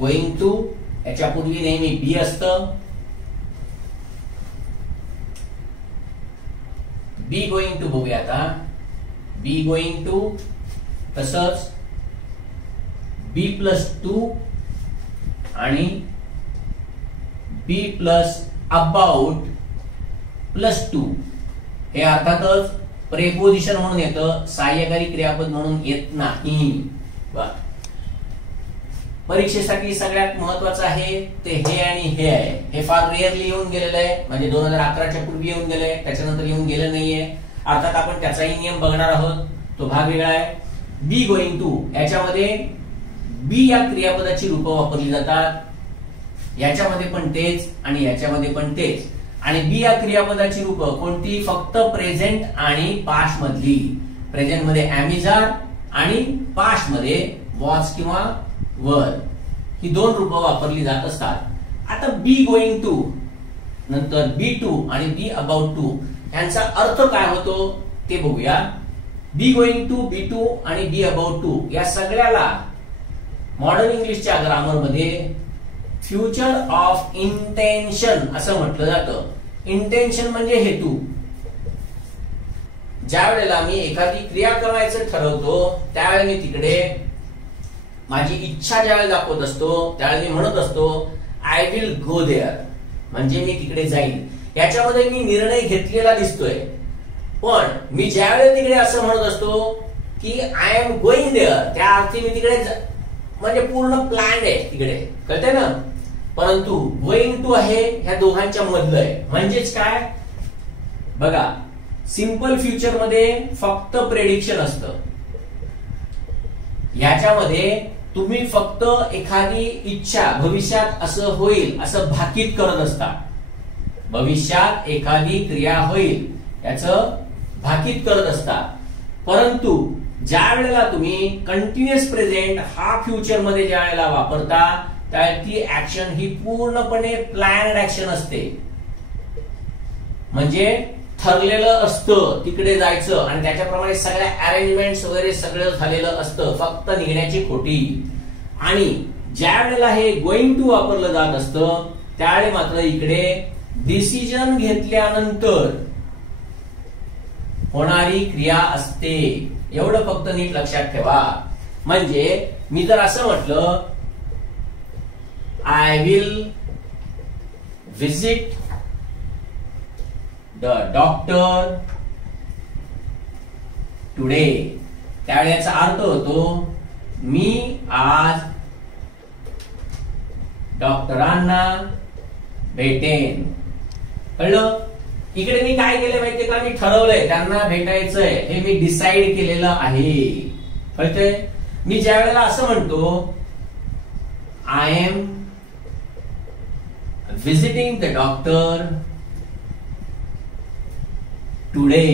Going to, याच्या पूर्वी नेहमी बी असतं. बी गोइंग टू बघूया आता. बी गोइंग टू, तसंच बी प्लस 2 आणि बी प्लस अबाउट प्लस 2 हे अर्थातच प्रेपोजिशन म्हणून येतं, सहाय्यकारी क्रियापद म्हणून येत नाही. परीक्षेसाठी सगळ्यात महत्वाचं आहे ते हे आणि हे आहे. हे फार रेअरली येऊन गेलेलं आहे, म्हणजे 2011च्या पूर्वी येऊन गेलंय, त्याच्यानंतर येऊन गेलं नाहीये. अर्थात आपण त्याचाही नियम बघणार आहोत, तो भाग वेगळा आहे. बी गोइंग टू, याच्यामध्ये बी या क्रियापदाची रूपं वापरली जातात. याच्यामध्ये पण तेच आणि याच्यामध्ये पण तेच. आणि बी या क्रियापदाची रूपं कोणती? फक्त प्रेझेंट आणि पास्ट मधली. प्रेझेंट मध्ये अॅमिजार आणि पास्ट मध्ये वॉज किंवा वर, ही दोन रूपं वापरली जात असतात. आता बी गोइंग टू नंतर बी टू आणि बी अबाउट टू यांचा अर्थ काय होतो ते बघूया. Be going to, be to आणि बी अबाउट टू या सगळ्याला मॉडर्न इंग्लिशच्या ग्रामर मध्ये फ्युचर ऑफ इंटेन्शन असं म्हटलं जातं. इंटेन्शन म्हणजे हेतू. ज्या वेळेला मी एखादी क्रिया करायचं ठरवतो त्यावेळेला मी तिकडे माझी इच्छा ज्यावेळेला दाखवत असतो त्यावेळेला मी म्हणत असतो आय विल गो देअर, म्हणजे मी तिकडे जाईन. याच्यामध्ये मी निर्णय घेतलेला दिसतोय, पण मी ज्यावेळेला तिकडे असं म्हणत असतो की आय एम गोइंग देअर, त्या अर्थी मी तिकडे म्हणजे पूर्ण प्लॅन आहे तिकडे, कळतंय ना. परंतु गोइंग टू आहे ह्या दोघांच्या मधलं आहे. म्हणजेच काय बघा, सिंपल फ्युचर मध्ये फक्त प्रेडिक्शन असतं. याच्यामध्ये तुम्ही फक्त एखादी इच्छा, भविष्यात असं होईल असं भाकीत करत असता. भविष्यात एखादी क्रिया होईल याचं भाकीत करत असता. परंतु ज्या वेळेला तुम्ही कंटिन्युअस प्रेझेंट हा फ्युचर मध्ये ज्या वेळेला वापरता त्यावेळेला ती ऍक्शन ही पूर्णपणे प्लॅन्ड ऍक्शन असते. म्हणजे ठरलेलं असतं तिकडे जायचं आणि त्याच्याप्रमाणे सगळ्या अरेंजमेंट्स वगैरे सगळं झालेलं असतं, फक्त निघण्याची खोटी. आणि ज्या वेळेला हे गोइंग टू वापरलं जात असतं त्यावेळी मात्र इकडे डिसिजन घेतल्यानंतर होणारी क्रिया असते. एवढं फक्त नीट लक्षात ठेवा. म्हणजे मी जर असं म्हटलं I will visit the doctor today, त्यावेळी याचा अर्थ होतो मी आज डॉक्टरांना भेटेन. कळलं? इकडे मी काय केलं माहितीये का, मी ठरवलंय त्यांना भेटायचंय, हे मी डिसाइड केलेलं आहे. कळतंय? मी ज्या वेळेला असं म्हणतो I am visiting the doctor today,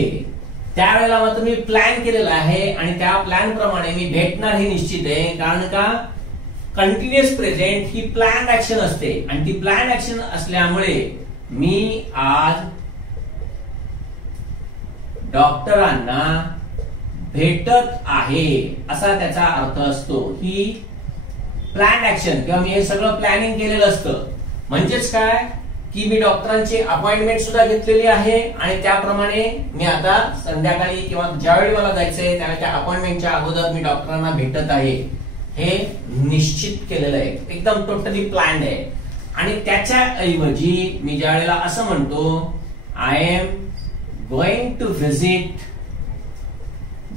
त्यावेळेला मात्र मी प्लॅन केलेला आहे आणि त्या प्लॅन प्रमाणे मी भेटणार हे निश्चित आहे. कारण का, कंटिन्युअस प्रेझेंट ही प्लॅन ऍक्शन असते आणि ती प्लॅन ऍक्शन असल्यामुळे मी आज डॉक्टरांना भेटत आहे असा त्याचा अर्थ असतो. ही प्लॅन ऍक्शन किंवा मी हे सगळं प्लॅनिंग केलेलं असतं. म्हणजेच काय की मी डॉक्टरांची अपॉइंटमेंट सुद्धा घेतलेली आहे आणि त्याप्रमाणे मी आता संध्याकाळी किंवा ज्यावेळी मला जायचंय त्यावेळी त्या अपॉइंटमेंटच्या अगोदर मी डॉक्टरांना भेटत आहे हे निश्चित केलेलं आहे, एकदम टोटली प्लॅन्ड आहे. आणि त्याच्या ऐवजी मी ज्या वेळेला असं म्हणतो I am going to visit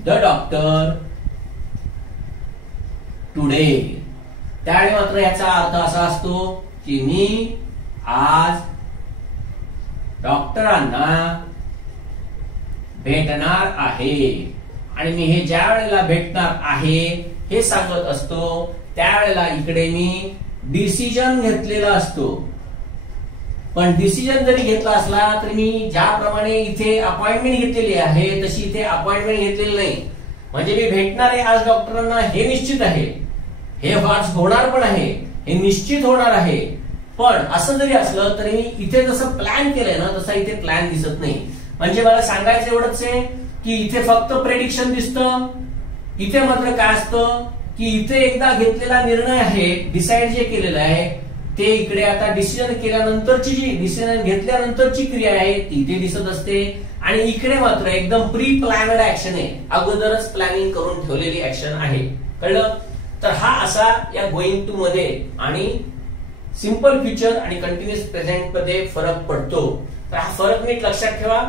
the doctor today, त्यावेळी मात्र याचा अर्थ असा असतो की मी आज डॉक्टरांना भेटणार आहे. आणि मी हे ज्या वेळेला भेटणार आहे हे सांगत असतो त्यावेळेला इकडे मी डिसिजन घेतलेला असतो. पण डिसिजन जरी घेतला असला तरी मी ज्याप्रमाणे इथे अपॉइंटमेंट घेतलेली आहे तशी इथे अपॉइंटमेंट घेतलेली नाही. म्हणजे मी भेटणार आहे आज डॉक्टरांना हे निश्चित आहे, हे आज होणार पण आहे, हे निश्चित होणार आहे. पण असं जरी असलं तरी मी इथे जसं प्लॅन केलंय ना तसा इथे प्लॅन दिसत नाही. म्हणजे मला सांगायचं एवढंच आहे की इथे फक्त प्रेडिक्शन दिसतं, इथे मात्र काय असतं की इथे एकदा घेतलेला निर्णय आहे, डिसाइड जे केलेलं आहे ते इकडे आता डिसिजन केल्यानंतरची जी डिसिजन घेतल्यानंतरची क्रिया आहे ती इथे दिसत असते, आणि इकडे मात्र एकदम प्री प्लॅनड ऍक्शन आहे, अगोदरच प्लॅनिंग करून ठेवलेली ऍक्शन आहे. कळलं? तर हा असा या गोइंग टू मध्ये आणि सिंपल फ्युचर आणि कंटिन्युअस प्रेझेंट मध्ये फरक पडतो. तर हा फरक नीट लक्षात ठेवा.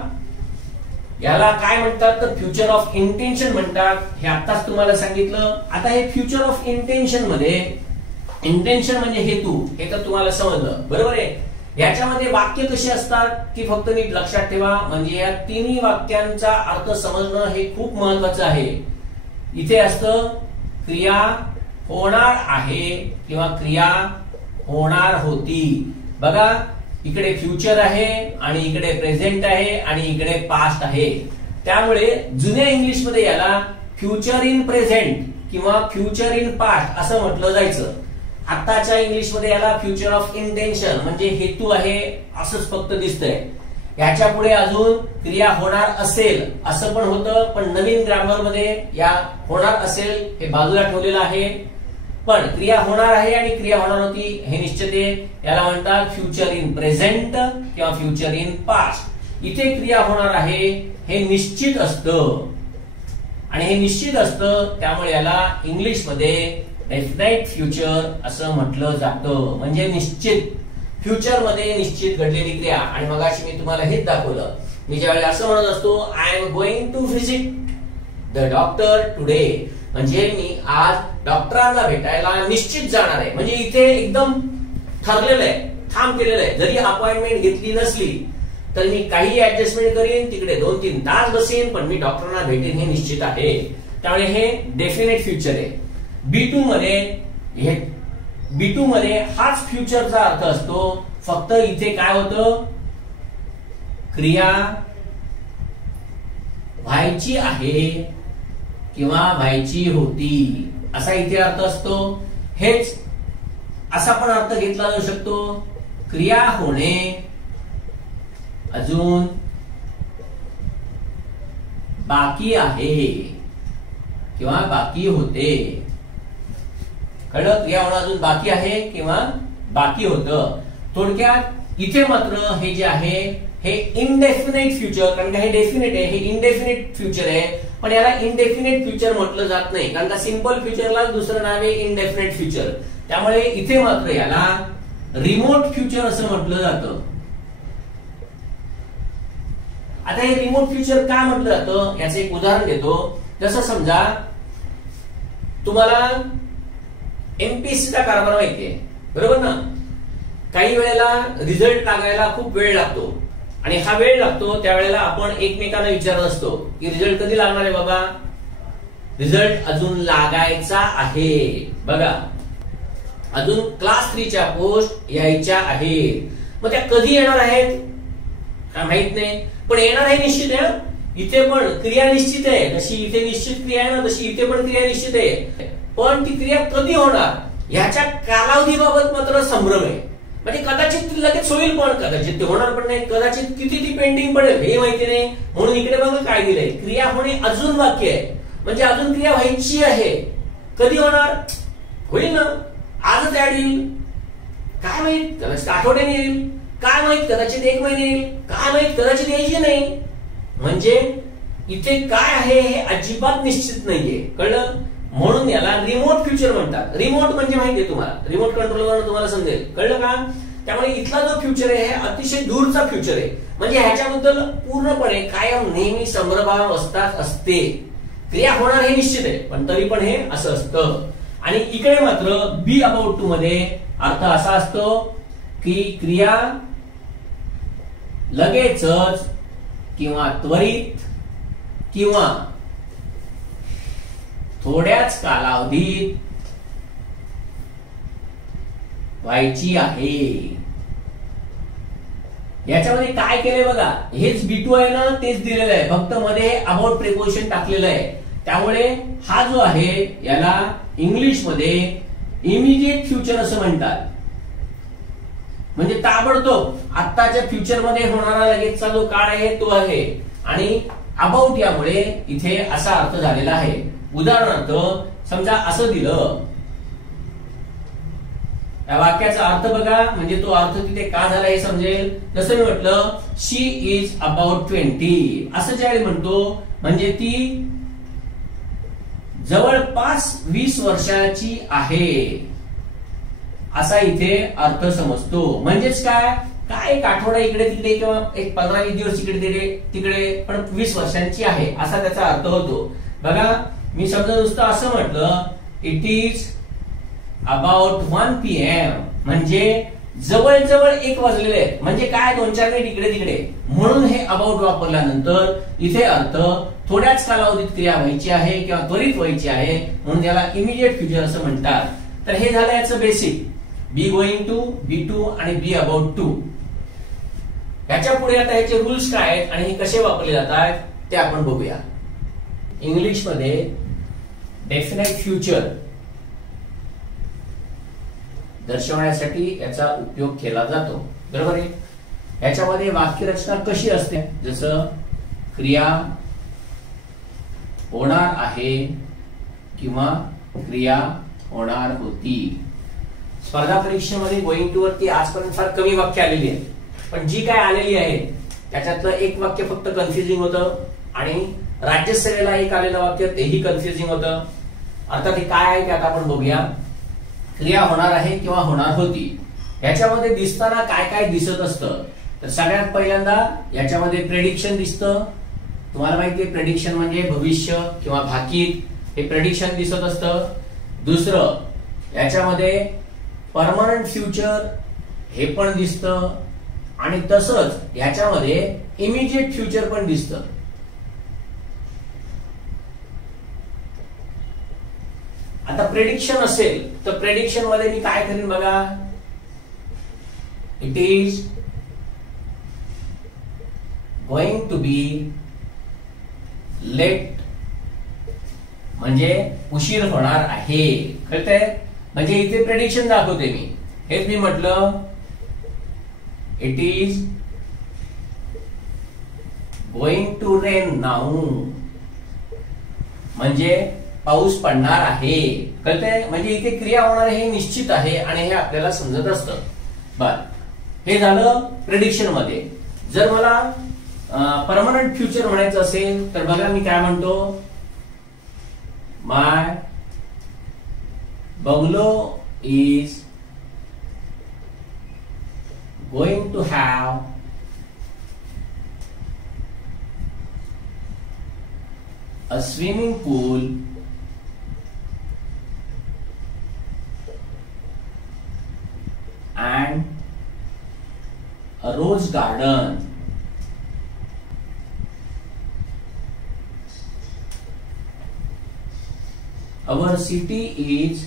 याला काय म्हणतात तर फ्युचर ऑफ इंटेन्शन म्हणतात. हे आताच तुम्हाला सांगितलं. आता हे फ्युचर ऑफ इंटेन्शन मध्ये, इंटेन्शन म्हणजे हेतू, हे तर तुम्हाला समजलं बरोबर आहे. याच्यामध्ये वाक्य कशी असतात की फक्त नीट लक्षात ठेवा. म्हणजे या तिन्ही वाक्यांचा अर्थ समजणं हे खूप महत्वाचं आहे. इथे असतं क्रिया होणार आहे किंवा क्रिया होणार होती. बघा इकडे फ्युचर आहे आणि इकडे प्रेझेंट आहे आणि इकडे पास्ट आहे. त्यामुळे जुन्या इंग्लिश मध्ये याला फ्युचर इन प्रेझेंट किंवा फ्युचर इन पास्ट असं म्हटलं जायचं. आताच्या इंग्लिश मध्ये याला फ्युचर ऑफ इंटेन्शन म्हणजे हेतू आहे असंच फक्त दिसतंय. याच्या पुढे अजून क्रिया होणार असेल असं पण होतं, पण नवीन ग्रामर मध्ये या होणार असेल हे बाजूला ठेवलेलं आहे. पण क्रिया होणार आहे आणि क्रिया होणार होती हे निश्चित आहे. याला म्हणतात फ्युचर इन प्रेझेंट किंवा फ्युचर इन पास्ट. इथे क्रिया होणार आहे हे निश्चित असतं आणि हे निश्चित असतं, त्यामुळे याला इंग्लिश मध्ये डेफिनाइट फ्युचर असं म्हटलं जातं. म्हणजे निश्चित, फ्युचर मध्ये निश्चित घडलेली क्रिया. आणि मगाशी मी तुम्हाला हेच दाखवलं. मी ज्यावेळी असं म्हणत असतो I am going to visit the doctor today, म्हणजे मी आज डॉक्टरांना भेटायला निश्चित जाणार आहे. म्हणजे इथे एकदम ठरलेलं आहे, ठाम केलेलं आहे. जरी अपॉइंटमेंट घेतली नसली तर मी काही ऍडजस्टमेंट करीन, तिकडे 2-3 तास बसेन, पण मी डॉक्टरांना भेटेन हे निश्चित आहे. त्यामुळे हे डेफिनेट फ्युचर आहे. B2 मध्ये हाच फ्युचरचा अर्थ असतो. फक्त इथे काय होतं, क्रिया व्हायची आहे किंवा व्हायची होती असा इथे अर्थ असतो. हेच असा पण अर्थ घेतला जाऊ शकतो, क्रिया होणे अजून बाकी आहे किंवा बाकी होते. कळलं? क्रिया होणं अजून बाकी आहे किंवा बाकी होतं. थोडक्यात इथे मात्र हे जे आहे हे इनडेफिनेट फ्युचर, कारण का हे डेफिनेट आहे, हे इनडेफिनेट फ्युचर आहे. पण याला इनडेफिनेट फ्युचर म्हटलं जात नाही, कारण का सिंपल फ्युचरला दुसरं नाव आहे इनडेफिनेट फ्युचर. त्यामुळे इथे मात्र याला रिमोट फ्युचर असं म्हटलं जातं. आता हे रिमोट फ्युचर का म्हटलं जातं याचं एक उदाहरण देतो. जसं समजा तुम्हाला एमपीएससीचा कारभार माहितीये बरोबर ना. काही वेळेला रिझल्ट लागायला खूप वेळ लागतो आणि हा वेळ लागतो त्यावेळेला आपण एकमेकांना विचारत असतो की रिझल्ट कधी लागणार आहे बाबा. रिझल्ट अजून लागायचा आहे बघा, अजून क्लास 3च्या पोस्ट यायच्या आहेत. मग त्या कधी येणार आहेत काय माहित नाही, पण येणार आहे निश्चित आहे. इथे पण क्रिया निश्चित आहे, जशी इथे निश्चित क्रिया आहे ना तशी इथे पण क्रिया निश्चित आहे. पण ती क्रिया कधी होणार ह्याच्या कालावधीबाबत मात्र संभ्रम आहे. म्हणजे कदाचित लगेच होईल पण कदाचित ते होणार पण नाही, कदाचित किती ती पेंडिंग पडेल हे माहिती नाही. म्हणून इकडे बघा काय दिलंय, क्रिया होणे अजून बाकी आहे. म्हणजे अजून क्रिया व्हायची आहे. कधी होणार, होईल ना, आजच ऍड येईल काय माहित, कदाचित आठवड्याने येईल काय माहित, कदाचित 1 महिने येईल काय माहित, कदाचित यायची नाही. म्हणजे इथे काय आहे हे अजिबात निश्चित नाहीये. कळलं? म्हणून याला रिमोट फ्युचर म्हणतात. रिमोट म्हणजे माहितीये तुम्हाला, रिमोट कंट्रोलवर तुम्हाला समजेल. कळलं का? त्यामुळे इथला जो फ्युचर आहे हे अतिशय दूरचा फ्युचर आहे. म्हणजे ह्याच्याबद्दल पूर्णपणे कायम नेहमी संभ्रमावस्थाच असते. क्रिया होणार हे निश्चित आहे पण तरी पण हे असं असतं. आणि इकडे मात्र बी अबाउट टू मध्ये अर्थ असा असतो की क्रिया लगेचच किंवा त्वरित किंवा थोड्याच कालावधीत व्हायची आहे. याच्यामध्ये काय केलंय बघा, हेच B2 आहे ना तेच दिलेलं आहे, फक्त मध्ये अबाउट प्रिपोजिशन टाकलेलं आहे. त्यामुळे हा जो आहे याला इंग्लिश मध्ये इमिडिएट फ्युचर असं म्हणतात. म्हणजे ताबडतोब आत्ताच्या फ्युचर मध्ये होणारा लगेचचा जो काळ आहे तो आहे. आणि अबाउट यामुळे इथे असा अर्थ झालेला आहे. उदाहरणार्थ समजा असं दिलं, या वाक्याचा अर्थ बघा, म्हणजे तो अर्थ तिथे का झाला हे समजेल. जसं मी म्हटलं शी इज अबाउट 20, असं ज्यावेळी म्हणतो म्हणजे ती जवळपास 20 वर्षाची आहे, असा इथे अर्थ समजतो. म्हणजेच काय, एक आठवडा इकडे तिकडे किंवा एक 15-20 दिवस इकडे तिकडे, पण 20 वर्षांची आहे असा त्याचा अर्थ होतो. बघा मी समजा नुसतं असं म्हटलं इट इज अबाउट 1 PM, म्हणजे जवळजवळ 1 वाजलेले आहेत, म्हणजे काय 2-4 मिनिट इकडे तिकडे, म्हणून हे अबाउट वापरल्यानंतर इथे अर्थ थोड्याच कालावधीत क्रिया व्हायची आहे किंवा त्वरित व्हायची आहे, म्हणून त्याला इमिडिएट फ्युचर असं म्हणतात. तर हे झालं याचं basic, be going to, be to आणि बी अबाउट टू. याच्या पुढे आता याचे रूल्स काय आहेत आणि हे कसे वापरले जातात ते आपण बघूया. इंग्लिश मध्ये डेफिनेट फ्युचर दर्शवण्यासाठी याचा उपयोग केला जातो, बरोबर आहे. याच्यामध्ये वाक्यरचना कशी असते, जसं क्रिया होणार आहे किंवा क्रिया होणार होती. स्पर्धा परीक्षेमध्ये गोइंग टू वरती आजपर्यंत फार कमी वाक्य आलेली आहेत, पण जी काय आलेली आहे त्याच्यातलं एक वाक्य फक्त कन्फ्युजिंग होतं आणि राज्यसेवेला एक आलेलं वाक्य तेही कन्फ्युजिंग होतं. अर्थात हे काय आहे ते आता आपण बघूया. क्रिया होणार आहे किंवा होणार होती, याच्यामध्ये दिसताना काय काय दिसत असतं, तर सगळ्यात पहिल्यांदा याच्यामध्ये प्रेडिक्शन दिसतं. तुम्हाला माहिती आहे प्रेडिक्शन म्हणजे भविष्य किंवा भाकीत, हे प्रेडिक्शन दिसत असतं. दुसरं याच्यामध्ये परमनंट फ्युचर हे पण दिसतं आणि तसंच याच्यामध्ये इमिजिएट फ्युचर पण दिसतं. आता प्रेडिक्शन असेल तर प्रेडिक्शन मध्ये मी काय करेन बघा, it is going to be late, म्हणजे उशीर होणार आहे, कळतंय. म्हणजे इथे प्रेडिक्शन दाखवते मी, हेच मी म्हटलं it is going to rain now, म्हणजे पाऊस पडणार आहे, कळतंय. म्हणजे इथे क्रिया होणार हे निश्चित आहे आणि हे आपल्याला समजत असतं. बर, हे झालं प्रेडिक्शन मध्ये. जर मला परमनंट फ्युचर म्हणायचं असेल तर बघा मी काय म्हणतो, my bungalow is going to have a swimming pool and a rose garden. Our city is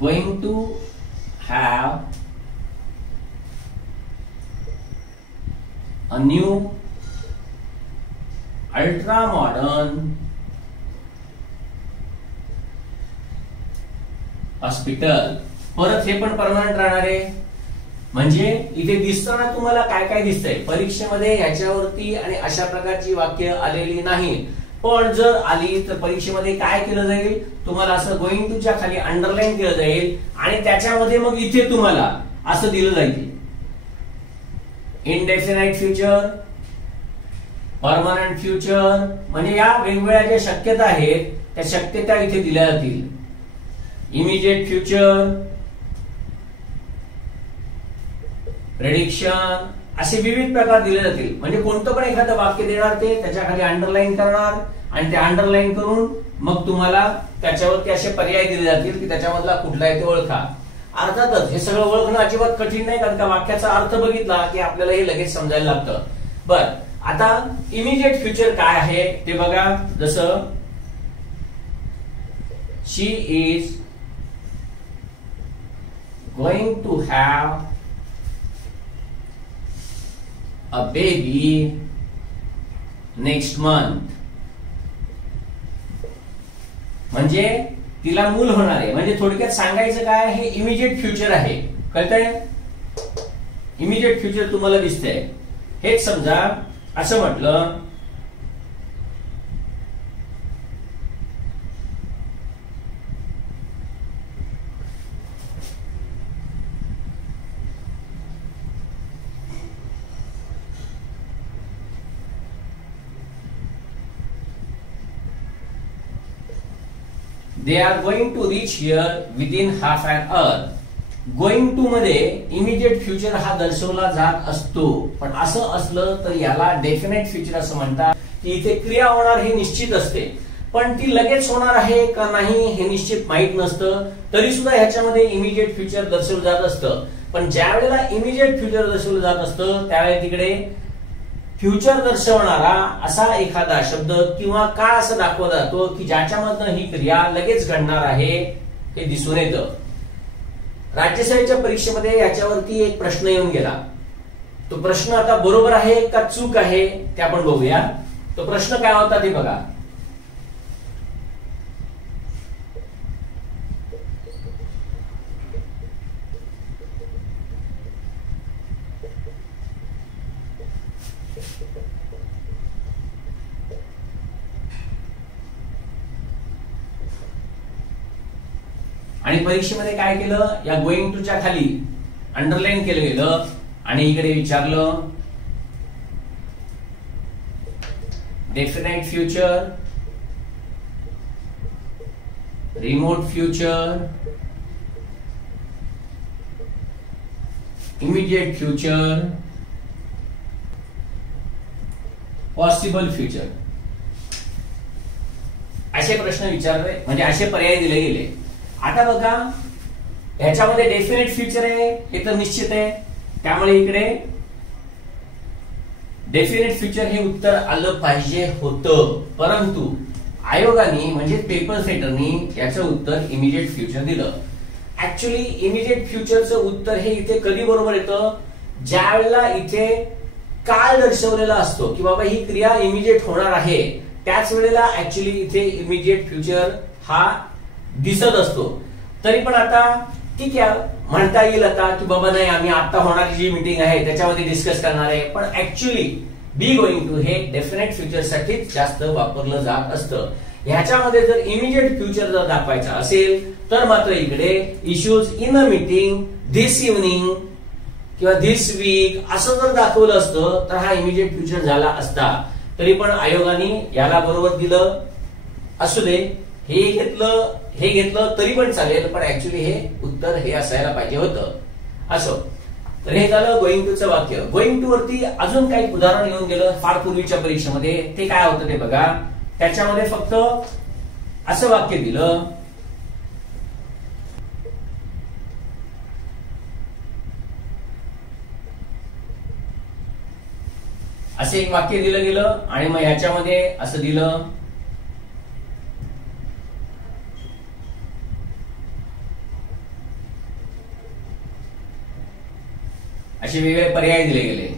going to have a new ultra modern hospital. परत हे पण परमनंट राहणार आहे, म्हणजे इथे दिसताना तुम्हाला काय काय दिसतंय. परीक्षेमध्ये याच्यावरती आणि अशा प्रकारची वाक्य आलेली नाही, पण जर आली तर परीक्षेमध्ये काय केलं जाईल, तुम्हाला असं गोइंग टू च्या खाली अंडरलाईन केलं जाईल आणि त्याच्यामध्ये मग इथे तुम्हाला असं दिलं जाईल इनडेफिनाइट फ्युचर, परमनंट फ्युचर, म्हणजे या वेगवेगळ्या ज्या शक्यता आहेत त्या शक्यता इथे दिल्या जातील. इमिजिएट फ्युचर, प्रेडिक्शन, असे विविध प्रकार दिले जातील. म्हणजे कोणतं पण एखादं वाक्य देणार ते त्याच्या खाली अंडरलाईन करणार आणि ते अंडरलाईन करून मग तुम्हाला त्याच्यावरती असे पर्याय दिले जातील की त्याच्यामधला कुठला आहे ते ओळखा. अर्थातच हे सगळं ओळखणं अजिबात कठीण नाही, कारण का वाक्याचा अर्थ बघितला की आपल्याला हे लगेच समजायला लागतं. बर, आता इमिजिएट फ्युचर काय आहे ते बघा. जसं शी is going to have a baby next month, म्हणजे तिला मूल होणार आहे. म्हणजे थोडक्यात सांगायचं काय, हे इमिजिएट फ्युचर आहे, कळतंय. इमिजिएट फ्युचर तुम्हाला दिसतंय. हेच समजा असं म्हटलं they are going to reach here within half an hour. Going to मध्ये इमिजिएट फ्युचर हा दर्शवला जात असतो, पण असं असलं तर याला डेफिनेट फ्युचर असं म्हणतात, की इथे क्रिया होणार हे निश्चित असते, पण ती लगेच होणार आहे का नाही हे निश्चित माहित नसतं. तरी सुद्धा ह्याच्यामध्ये इमिजिएट फ्युचर दर्शवलं जात असतं. पण ज्या वेळेला इमिजिएट फ्युचर दर्शवलं जात असतं त्यावेळेला तिकडे फ्युचर दर्शवणारा असा एखादा शब्द किंवा का असं दाखवला जातो की ज्याच्यामधनं ही क्रिया लगेच घडणार आहे हे दिसून येतं. राज्यसेवेच्या परीक्षेमध्ये याच्यावरती एक प्रश्न येऊन गेला. तो प्रश्न आता बरोबर आहे का चूक आहे ते आपण बघूया. तो प्रश्न काय होता ते बघा. आणि परीक्षेमध्ये काय केलं, या गोइंग टू च्या खाली अंडरलाईन केलं गेलं आणि इकडे विचारलं definite future, remote future, immediate future, possible future असे प्रश्न विचारले, म्हणजे असे पर्याय दिले गेले. आता बघा ह्याच्यामध्ये डेफिनेट फ्युचर आहे हे तर निश्चित आहे, त्यामुळे इकडे डेफिनेट फ्युचर हे उत्तर आलं पाहिजे होतं, परंतु आयोगाने म्हणजे पेपर सेटरनी याचं उत्तर इमिजिएट फ्युचर दिलं. ऍक्च्युअली इमिजिएट फ्युचरचं उत्तर हे इथे कधी बरोबर येतं, ज्या वेळेला इथे काळ दर्शवलेला असतो की बाबा ही क्रिया इमिजिएट होणार आहे, त्याच वेळेला ऍक्च्युअली इथे इमिजिएट फ्युचर हा दिसत असतो. तरी पण आता ठीक आहे म्हणता येईल आता की बाबा नाही आम्ही आता होणारी जी मीटिंग आहे त्याच्यामध्ये डिस्कस करणार आहे, पण ऍक्च्युअली बी गोइंग टू हे डेफिनेट फ्युचर साठी जास्त वापरलं जात असतं. ह्याच्यामध्ये जर इमिजिएट फ्युचर जर दाखवायचा असेल तर मात्र इकडे issues in a meeting this evening किंवा धिस वीक असं जर दाखवलं असतं तर हा इमिजिएट फ्युचर झाला असता. तरी पण आयोगाने याला बरोबर दिलं. असू दे, हे घेतलं तरी पण चालेल, पण ऍक्च्युअली हे उत्तर हे असायला पाहिजे होतं. असो, तर हे झालं गोइंग टू चं वाक्य. गोइंग टू वरती अजून काही उदाहरण येऊन गेलं फार पूर्वीच्या परीक्षेमध्ये. ते काय होतं ते बघा. त्याच्यामध्ये फक्त असं वाक्य दिलं, असे एक वाक्य दिलं गेलं आणि मग ह्याच्यामध्ये असं दिलं असे वेगवेगळे पर्याय दिले गेले.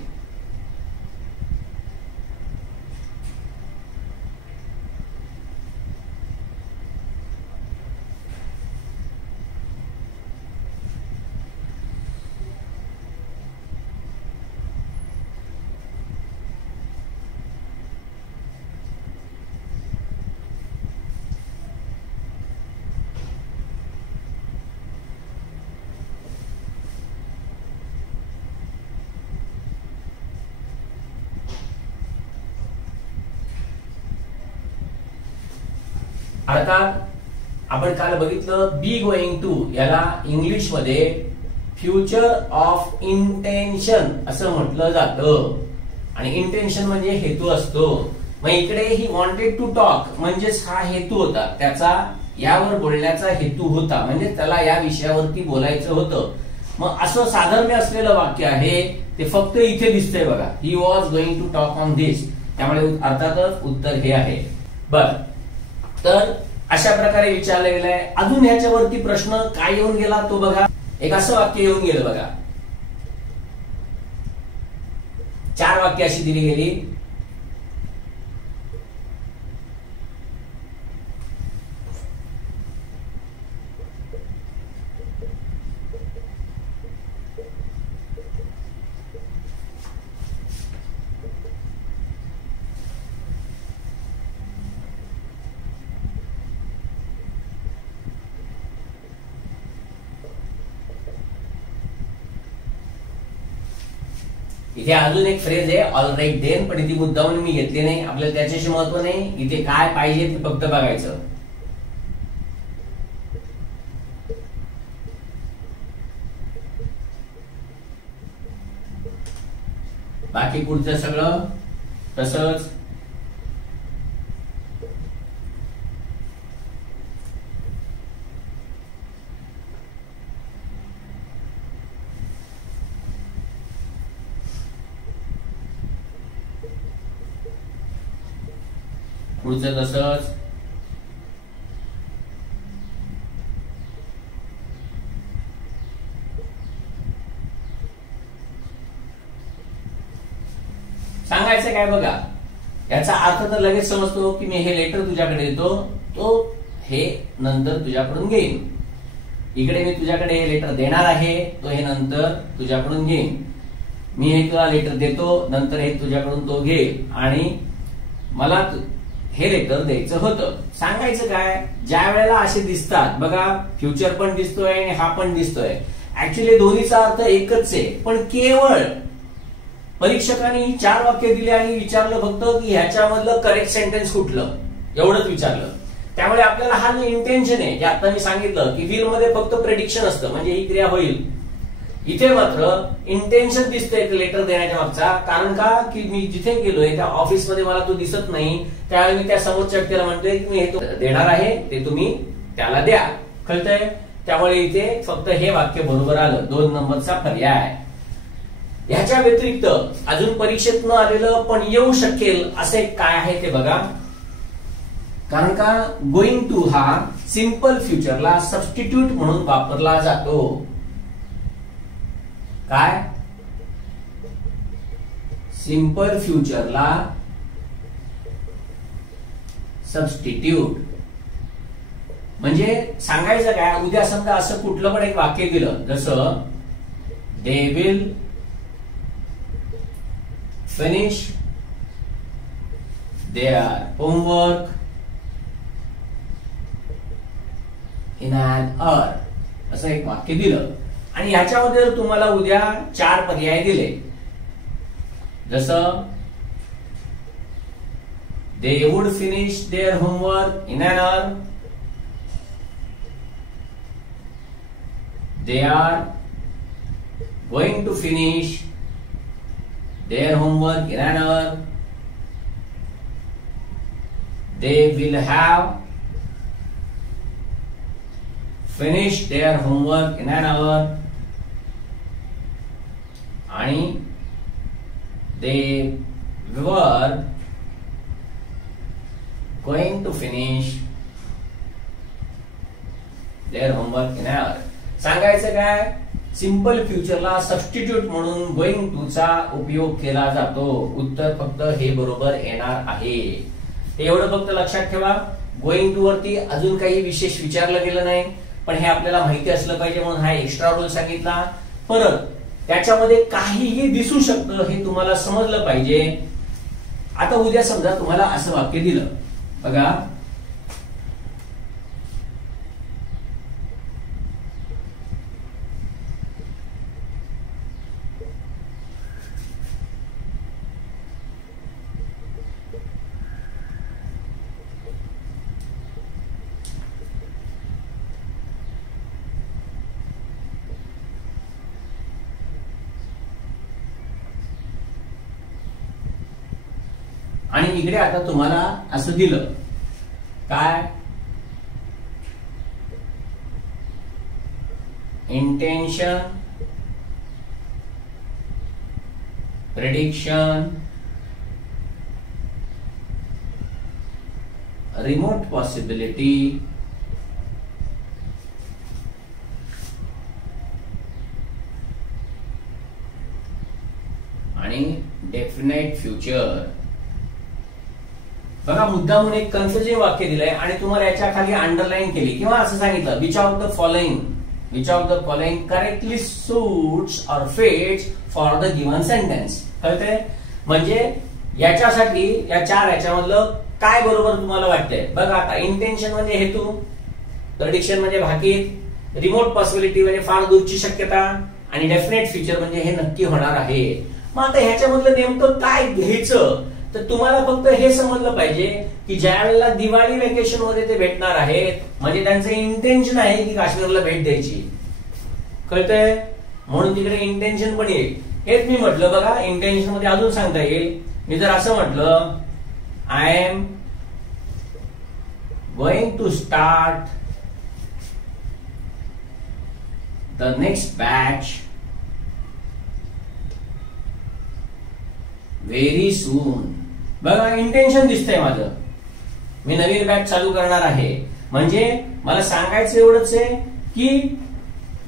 अर्थात आपण काल बघितलं बी गोइंग टू याला इंग्लिश मध्ये फ्युचर ऑफ इंटेन्शन असं म्हटलं जातं आणि इंटेन्शन म्हणजे हेतू असतो. मग इकडे ही वॉन्टेड टू टॉक म्हणजेच हा हेतू होता, त्याचा यावर बोलण्याचा हेतू होता, म्हणजे त्याला या विषयावरती बोलायचं होतं. मग असं साधर्म्य असलेलं वाक्य आहे ते फक्त इथे दिसतंय बघा, he was going to talk on this, त्यामुळे अर्थातच उत्तर हे आहे. बर, तर अशा प्रकारे विचारलं गेलंय. अजून ह्याच्यावरती प्रश्न काय येऊन गेला तो बघा. एक असं वाक्य येऊन गेलं बघा, 4 वाक्य अशी दिली गेली. इथे अजून एक फ्रेज आहे ऑलराईट देन, पण ती मुद्दामून मी घेतली नाही, आपल्याला त्याच्याशी महत्व नाही. इथे काय पाहिजे ते फक्त बघायचं. बाकी पुढचं सगळं तसंच. पुढचं तसंच. सांगायचं काय बघा, याचा अर्थ तर लगेच समजतो की मी हे लेटर तुझ्याकडे देतो, तो हे नंतर तुझ्याकडून घेईन. इकडे मी तुझ्याकडे हे लेटर देणार आहे, तो हे नंतर तुझ्याकडून घेईन. मी हे तुला लेटर देतो, नंतर हे तुझ्याकडून तो घेईल आणि मला हे लेटर द्यायचं होतं. सांगायचं काय, ज्या वेळेला असे दिसतात बघा, फ्युचर पण दिसतोय आणि हा पण दिसतोय, ऍक्च्युली दोन्हीचा अर्थ एकच आहे, पण केवळ परीक्षकांनी 4 वाक्य दिले आणि विचारलं फक्त की ह्याच्यामधलं करेक्ट सेंटेन्स कुठलं, एवढंच विचारलं. त्यामुळे आपल्याला हा जो इंटेन्शन आहे, जे आता मी सांगितलं की विल मध्ये फक्त प्रेडिक्शन असतं, म्हणजे ही क्रिया होईल. इथे मात्र इंटेन्शन दिसतंय लेटर देण्याच्या मागचा. कारण का की मी जिथे गेलोय त्या ऑफिसमध्ये मला तो दिसत नाही, त्यावेळी मी त्या समोरच्या व्यक्तीला म्हणतोय की मी हे देणार आहे, ते तुम्ही त्याला द्या. कळतंय? त्यामुळे इथे फक्त हे वाक्य बरोबर आलं, 2 नंबरचा पर्याय. ह्याच्या व्यतिरिक्त अजून परीक्षेत न आलेलं पण येऊ शकेल असे काय आहे ते बघा. कारण का गोइंग टू हा सिंपल फ्युचरला सबस्टिट्यूट म्हणून वापरला जातो. काय? सिंपल फ्युचरला सबस्टिट्यूट म्हणजे सांगायचं काय, उद्या समजा असं कुठलं पण एक वाक्य दिलं, जसं they will finish their homework in an hour, असं एक वाक्य दिलं आणि ह्याच्यामध्ये जर तुम्हाला उद्या 4 पर्याय दिले, जसं they would finish their homework in an hour, they are going to finish their homework in an hour, they will have finished their homework in an hour, आणि they were going to finish their homework in an hour. सांगायचं काय, simple फ्युचरला substitute म्हणून going to चा उपयोग केला जातो. उत्तर फक्त हे बरोबर येणार आहे. एवढं फक्त लक्षात ठेवा. गोइंग टू वरती अजून काही विशेष विचारलं गेलं नाही, पण हे आपल्याला माहिती असलं पाहिजे म्हणून हा एक्स्ट्रा रूल सांगितला. परत त्याच्यामध्ये काहीही दिसू शकतं हे तुम्हाला समजलं पाहिजे. आता उद्या समजा तुम्हाला असं वाक्य दिलं बघा, आणि इकडे आता तुम्हाला असं दिलं काय, इंटेन्शन, प्रेडिक्शन, रिमोट पॉसिबिलिटी, आणि डेफिनेट फ्युचर. बघा मुद्दा म्हणून एक कन्फ्युजिंग वाक्य दिलंय आणि तुम्हाला याच्या खाली अंडरलाईन केली किंवा असं सांगितलं, which of the following correctly suits or fits for the given sentence. कळते? म्हणजे याच्यासाठी या 4 याच्यामधलं काय बरोबर तुम्हाला वाटतंय बघा. आता इंटेन्शन म्हणजे हेतू, प्रेडिक्शन म्हणजे भाकीत, रिमोट पॉसिबिलिटी म्हणजे फार दूरची शक्यता, आणि डेफिनेट फ्युचर म्हणजे हे नक्की होणार आहे. मग आता ह्याच्यामधलं नेमकं काय घ्यायचं, तर तुम्हाला फक्त हे समजलं पाहिजे की ज्या वेळेला दिवाळी वेकेशन मध्ये ते भेटणार आहेत, म्हणजे त्यांचं इंटेन्शन आहे की काश्मीरला भेट द्यायची. कळतंय? म्हणून तिकडे इंटेन्शन पण येईल. हेच मी म्हटलं बघा, इंटेन्शन मध्ये अजून सांगता येईल. मी जर असं म्हटलं, I am going to start the next batch very soon. बघा इंटेन्शन दिसतंय माझं, मी नवीन बॅच चालू करणार आहे. म्हणजे मला सांगायचं एवढंच आहे की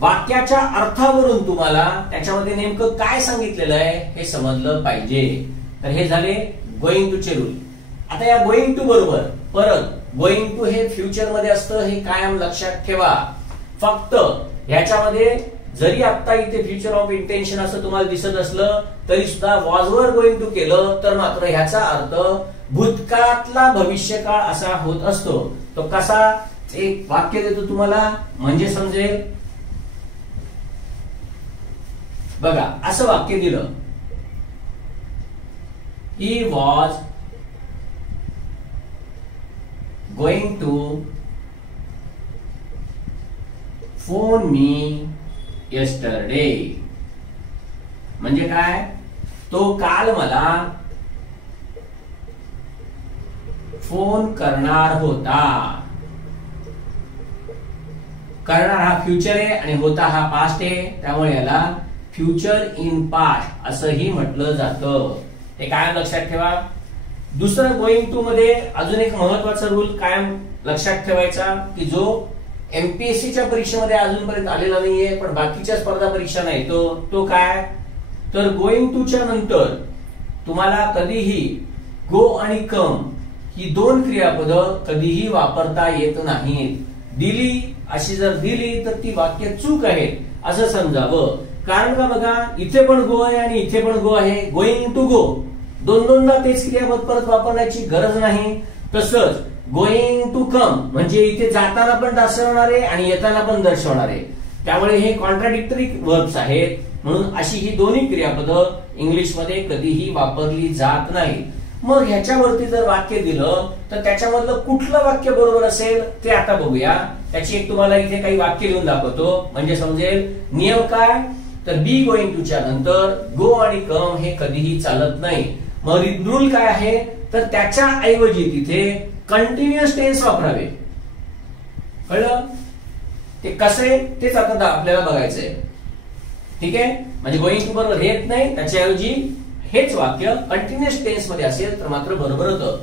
वाक्याच्या अर्थावरून तुम्हाला त्याच्यामध्ये नेमकं काय सांगितलेलं आहे हे समजलं पाहिजे. तर हे झाले गोइंग टू चे रूल. आता या गोइंग टू बरोबर परत गोइंग टू हे फ्युचर मध्ये असतं, हे कायम लक्षात ठेवा. फक्त ह्याच्यामध्ये जरी आता इथे फ्युचर ऑफ इंटेन्शन असं तुम्हाला दिसत असलं तरी सुद्धा वॉजवर गोइंग टू केलं तर मात्र ह्याचा अर्थ भूतकाळातला भविष्यकाळ असा होत असतो. तो कसा, एक वाक्य देतो तुम्हाला म्हणजे समजेल. बघा असं वाक्य दिलं, he was going to phone me yesterday. म्हणजे काय, तो काल मला फोन करणार होता. करणार हा फ्युचर आहे आणि होता हा पास्ट आहे, त्यामुळे याला फ्युचर इन पास्ट असंही म्हटलं जातं. हे कायम लक्षात ठेवा. दुसरं गोइंग टू मध्ये अजून एक महत्वाचा रूल कायम लक्षात ठेवायचा की जो एमपीएससीच्या परीक्षेमध्ये अजूनपर्यंत आलेला नाहीये पण बाकीच्या स्पर्धा परीक्षा नाही, तो काय, तर गोइंग टू च्या नंतर तुम्हाला कधीही गो आणि कम ही दोन क्रियापद कधीही वापरता येत नाहीत. दिली अशी जर दिली तर ती वाक्य चूक आहे असं समजावं. कारण का बघा, इथे पण गो आहे आणि इथे पण गो आहे. गोइंग टू गो दोनदा तेच क्रियापद परत वापरण्याची गरज नाही. तसंच गोइंग टू कम म्हणजे इथे जाताना पण दर्शवणार आहे आणि येताना पण दर्शवणार आहे. त्यामुळे हे कॉन्ट्राडिक्टरी वर्ब्स आहेत. म्हणून अशी ही दोन्ही क्रियापद इंग्लिशमध्ये कधीही वापरली जात नाही. मग ह्याच्यावरती जर वाक्य दिलं तर त्याच्यामधलं कुठलं वाक्य बरोबर असेल ते आता बघूया. त्याची एक तुम्हाला इथे काही वाक्य लिहून दाखवतो म्हणजे समजेल. नियम काय, तर बी गोइंग टू च्या नंतर गो आणि कम हे कधीही चालत नाही. मग रूल काय आहे, तर त्याच्या ऐवजी तिथे कंटिन्युअस टेन्स वापरावे. कळलं, ते कसे तेच आता आपल्याला बघायचंय. ठीक आहे, म्हणजे गोइंग टू बरोबर येत नाही, त्याच्याऐवजी हेच वाक्य कंटिन्युअस टेन्स मध्ये असेल तर मात्र बरोबर होतं.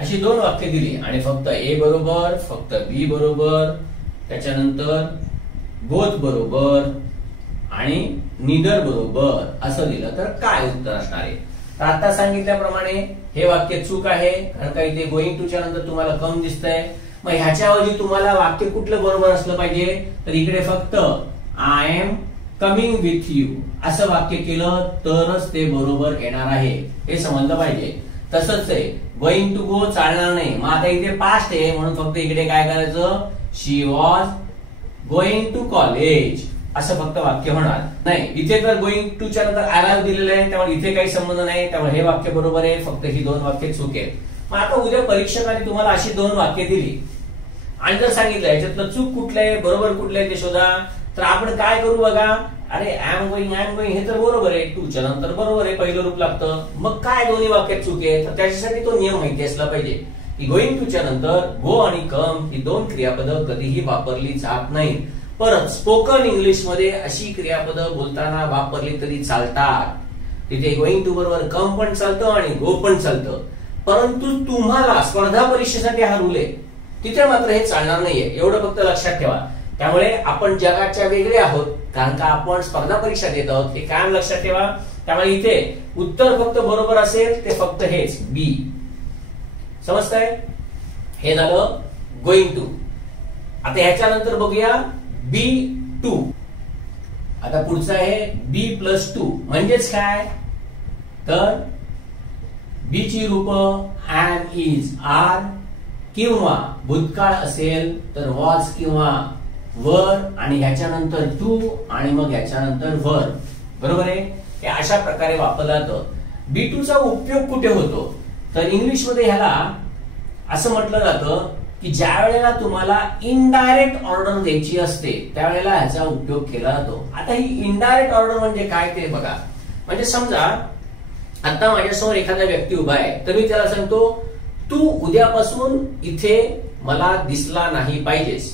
अशी दोन वाक्य दिली आणि फक्त ए बरोबर, फक्त बी बरोबर, त्याच्यानंतर बोथ बरोबर आणि निदर बरोबर असं दिलं तर काय उत्तर असणार आहे. तर आता सांगितल्याप्रमाणे हे वाक्य चूक आहे कारण का इथे गोइंग टू च्या नंतर तुम्हाला कम दिसतंय. मग ह्याच्याऐवजी तुम्हाला वाक्य कुठलं बरोबर असलं पाहिजे, तर इकडे फक्त I am coming with you असं वाक्य केलं तरच ते बरोबर येणार आहे, हे समजलं पाहिजे. तसंच आहे गोइंग टू गो चालणार नाही. मग आता इथे पास्ट आहे म्हणून फक्त इकडे काय करायचं, शी वॉज गोइंग टू कॉलेज असं फक्त वाक्य होणार नाही. इथे तर गोइंग टू च्या नंतर अराइव्ह दिलेलं आहे, त्यामुळे इथे काही संबंध नाही, त्यामुळे हे वाक्य बरोबर आहे. फक्त ही 2 वाक्य चूक आहेत. मग आता उद्या परीक्षकाने तुम्हाला अशी 2 वाक्य दिली आणि जर सांगितलं याच्यातलं चूक कुठलं आहे बरोबर कुठलं आहे ते शोधा, तर आपण काय करू बघा, अरे आय एम गोइंग हे तर बरोबर आहे, टू च्या नंतर बरोबर आहे, पहिलं रूप लागतं. मग काय दोन्ही वाक्यात चूक आहे, तर त्याच्यासाठी तो नियम माहिती असला पाहिजे की गोइंग टू च्या नंतर गो आणि कम ही 2 क्रियापदं कधीही वापरली जात नाही. परत स्पोकन इंग्लिश मध्ये अशी क्रियापदं बोलताना वापरली तरी चालतात. तिथे गोइंग टू बरोबर कम पण चालतं आणि गो पण चालतं. परंतु तुम्हाला स्पर्धा परीक्षेसाठी हा रूल आहे, तिथे मात्र हे चालणार नाहीये, एवढं फक्त लक्षात ठेवा. त्यामुळे आपण जगाच्या वेगळे आहोत, कारण का आपण स्पर्धा परीक्षा देत आहोत, हे कायम लक्षात ठेवा. त्यामुळे इथे उत्तर फक्त बरोबर असेल ते फक्त हेच बी. समजतंय? हे झालं गोइंग टू. आता ह्याच्यानंतर बघूया B2. आता पुढचं आहे B+2 म्हणजेच काय, तर बी ची रूप एम, इज, आर किंवा भूतकाळ असेल तर वॉज किंवा वर आणि ह्याच्यानंतर टू आणि मग ह्याच्यानंतर वर. बरोबर आहे? हे अशा प्रकारे वापरलं जातं. B2 चा उपयोग कुठे होतो, तर इंग्लिश मध्ये ह्याला असं म्हटलं जातं की ज्या वेळेला तुम्हाला इनडायरेक्ट ऑर्डर द्यायची असते त्यावेळेला ह्याचा उपयोग केला जातो. आता ही इनडायरेक्ट ऑर्डर म्हणजे काय ते बघा. म्हणजे समजा आता माझ्यासमोर एखादा व्यक्ती उभा आहे, तर मी त्याला सांगतो तू उद्यापासून इथे मला दिसला नाही पाहिजेस,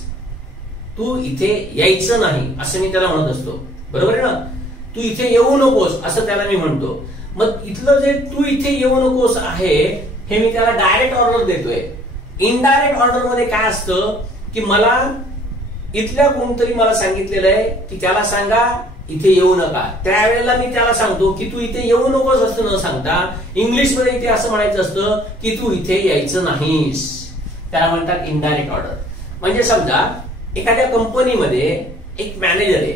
तू इथे यायचं नाही असं मी त्याला म्हणत असतो. बरोबर आहे ना? तू इथे येऊ नकोस असं त्याला मी म्हणतो. मग इथलं जे तू इथे येऊ नकोस आहे हे मी त्याला डायरेक्ट ऑर्डर देतोय. इनडायरेक्ट ऑर्डर मध्ये काय असतं की मला इथल्या कोणतरी मला सांगितलेलं आहे की त्याला सांगा इथे येऊ नका, त्यावेळेला मी त्याला सांगतो की तू इथे येऊ नकोस असं न सांगता इंग्लिश मध्ये इथे असं म्हणायचं असतं की तू इथे यायचं नाहीस. त्याला म्हणतात इनडायरेक्ट ऑर्डर. म्हणजे समजा एखाद्या कंपनीमध्ये एक मॅनेजर आहे,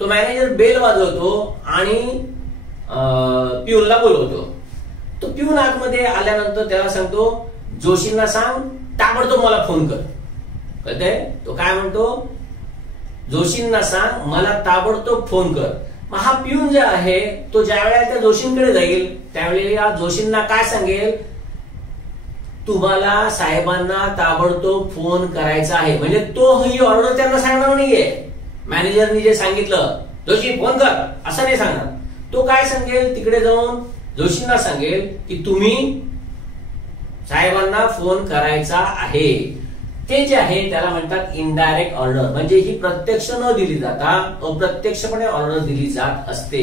तो मॅनेजर बेल वाजवतो आणि पिऊनला बोलवतो. तो पिऊन आतमध्ये आल्यानंतर त्याला सांगतो जोशींना सांग ताबडतोब मला फोन कर. कळतंय? तो काय म्हणतो, जोशींना सांग मला ताबडतोब फोन कर. मग हा पिऊन जे आहे तो ज्या वेळेला त्या जोशींकडे जाईल त्यावेळेला जोशींना काय सांगेल, तुम्हाला साहेबांना ताबडतोब फोन करायचा आहे. म्हणजे तो ही ऑर्डर त्यांना सांगणार नाहीये. मॅनेजरनी जे सांगितलं जोशी फोन कर असं नाही सांगणार. तो काय सांगेल, तिकडे जाऊन जोशींना सांगेल की तुम्ही साहेबांना फोन करायचा आहे. ते जे आहे त्याला म्हणतात इनडायरेक्ट ऑर्डर. म्हणजे ही प्रत्यक्ष न दिली जाता अप्रत्यक्षपणे ऑर्डर दिली जात असते.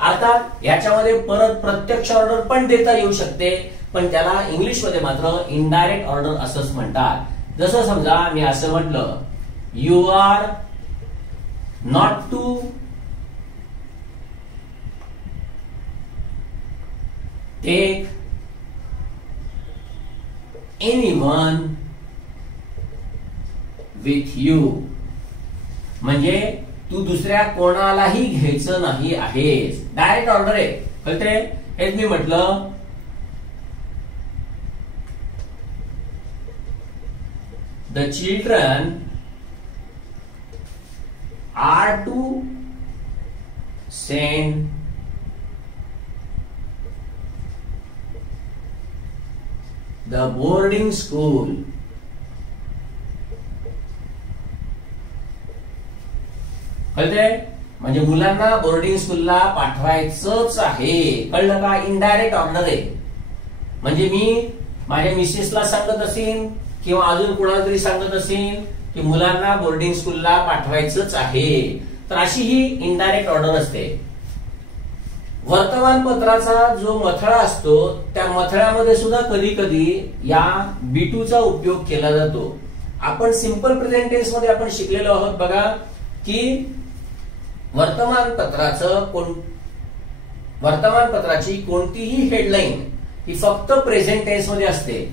अर्थात याच्यामध्ये परत प्रत्यक्ष ऑर्डर पण देता येऊ शकते, पण त्याला इंग्लिश मध्ये मात्र इनडायरेक्ट ऑर्डर असंच म्हणतात. जसं समजा मी असं म्हटलं, you are not to take anyone with you. म्हणजे तू दुसऱ्या कोणालाही घ्यायचं नाही आहेस. डायरेक्ट ऑर्डर आहे. कळतंय? हेच मी म्हटलं the children are to send the boarding school. कळतंय? म्हणजे मुलांना बोर्डिंग स्कूलला पाठवायचंच आहे. कळलं का? इनडायरेक्ट ऑर्डर आहे. म्हणजे मी माझ्या मिसेसला सांगत असेन किंवा अजून कोणाला तरी सांगत असेन की मुलांना बोर्डिंग स्कूलला पाठवायचंच आहे, तर अशी ही इनडायरेक्ट ऑर्डर असते. वर्तमानपत्राचा जो मथळा असतो त्या मथळ्यामध्ये सुद्धा कधी कधी या B2 चा उपयोग केला जातो. आपण सिंपल प्रेझेंट टेन्स मध्ये आपण शिकलेलो आहोत बघा की वर्तमानपत्राची कोणतीही हेडलाईन ही फक्त प्रेझेंट टेन्स मध्ये असते.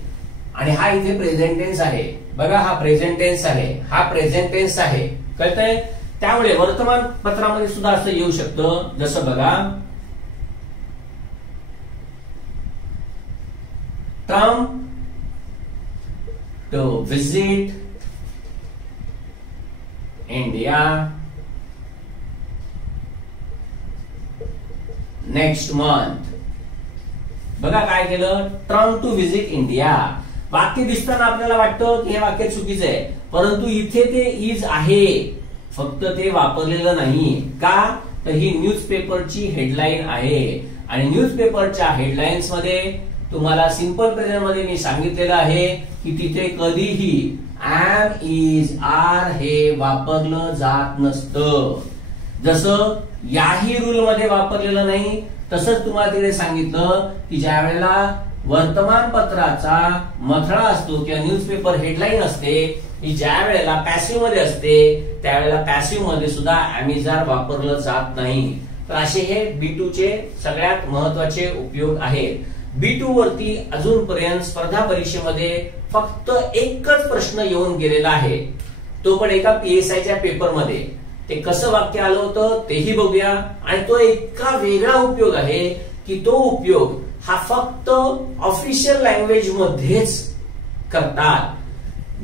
आणि हा इथे प्रेझेंट टेन्स आहे बघा, हा प्रेझेंट टेन्स आहे, हा प्रेझेंट टेन्स आहे. कळतंय? त्यामुळे वर्तमानपत्रामध्ये सुद्धा असं येऊ शकतं. जसं बघा, come to visit India next month. बघा काय केलं, ट्रम्प टू व्हिजिट इंडिया. वाक्य दिसताना आपल्याला वाटतं की हे वाक्य चुकीचं आहे, परंतु इथे ते इज आहे, फक्त ते वापरलेलं नाही. का तर ही न्यूजपेपरची हेडलाईन आहे आणि न्यूजपेपरच्या हेडलाईन्स मध्ये तुम्हाला सिंपल प्रेझेंट मध्ये मी सांगितलेलं आहे की तिथे कधीही एम, इज, आर हे वापरलं जात नसतं. जसं याही रूल मध्ये वापरलेलं नाही, तसंच तुम्हाला तिथे सांगितलं की ज्या वेळेला वर्तमानपत्राचा मथळा असतो किंवा न्यूजपेपर हेडलाईन असते, ही ज्या वेळेला पॅसिव्ह मध्ये असते त्यावेळेला पॅसिव्ह मध्ये सुद्धा अॅमिजार वापरलं जात नाही. तर असे हे B2 चे सगळ्यात महत्वाचे उपयोग आहेत. B2 वरती अजूनपर्यंत स्पर्धा परीक्षेमध्ये फक्त एकच प्रश्न येऊन गेलेला आहे, तो पण एका PSIच्या पेपरमध्ये. ते कसं वाक्य आलं होतं तेही बघूया. आणि तो इतका वेगळा उपयोग आहे की तो उपयोग हा फक्त ऑफिशियल लँग्वेज मध्येच करतात.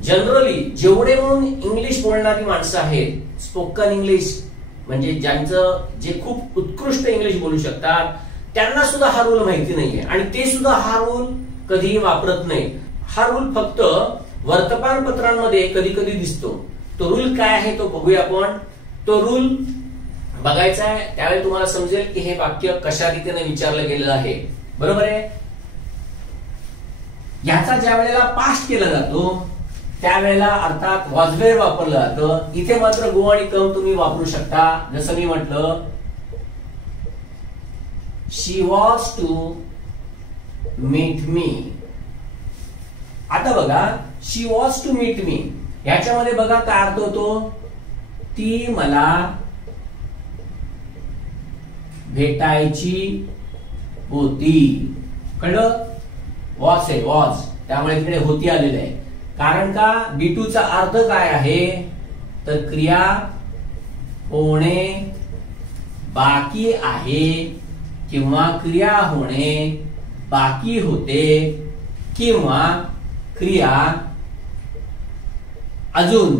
जनरली जेवढे म्हणून इंग्लिश बोलणारी माणसं आहेत, स्पोकन इंग्लिश म्हणजे ज्यांचं जे खूप उत्कृष्ट इंग्लिश बोलू शकतात, त्यांना सुद्धा हा रूल माहिती नाहीये आणि ते सुद्धा हा रूल कधीही वापरत नाही. हा रूल फक्त वर्तमानपत्रांमध्ये कधी कधी दिसतो. तो रूल काय आहे तो बघूया आपण. तो रूल बघायचा आहे त्यावेळी तुम्हाला समजेल की हे वाक्य कशा रीतीने विचारलं गेलेलं आहे. बरोबर आहे. याचा ज्या वेळेला पास्ट केला जातो त्यावेळेला अर्थात वॉज वेअर वापरलं जातं. इथे मात्र गो आणि कम तुम्ही वापरू शकता. जसं मी म्हटलं, शी वॉज टू मीट मी. आता बघा, शी वॉज टू मीट मी याच्यामध्ये बघा काय अर्थ होतो, ती मला भेटायची होती. कळलं, वॉज आहे वॉज, त्यामुळे तिकडे होती आलेलं आहे. कारण का B2 चा अर्थ काय आहे तर क्रिया होणे बाकी आहे किंवा क्रिया होणे बाकी होते किंवा क्रिया अजून,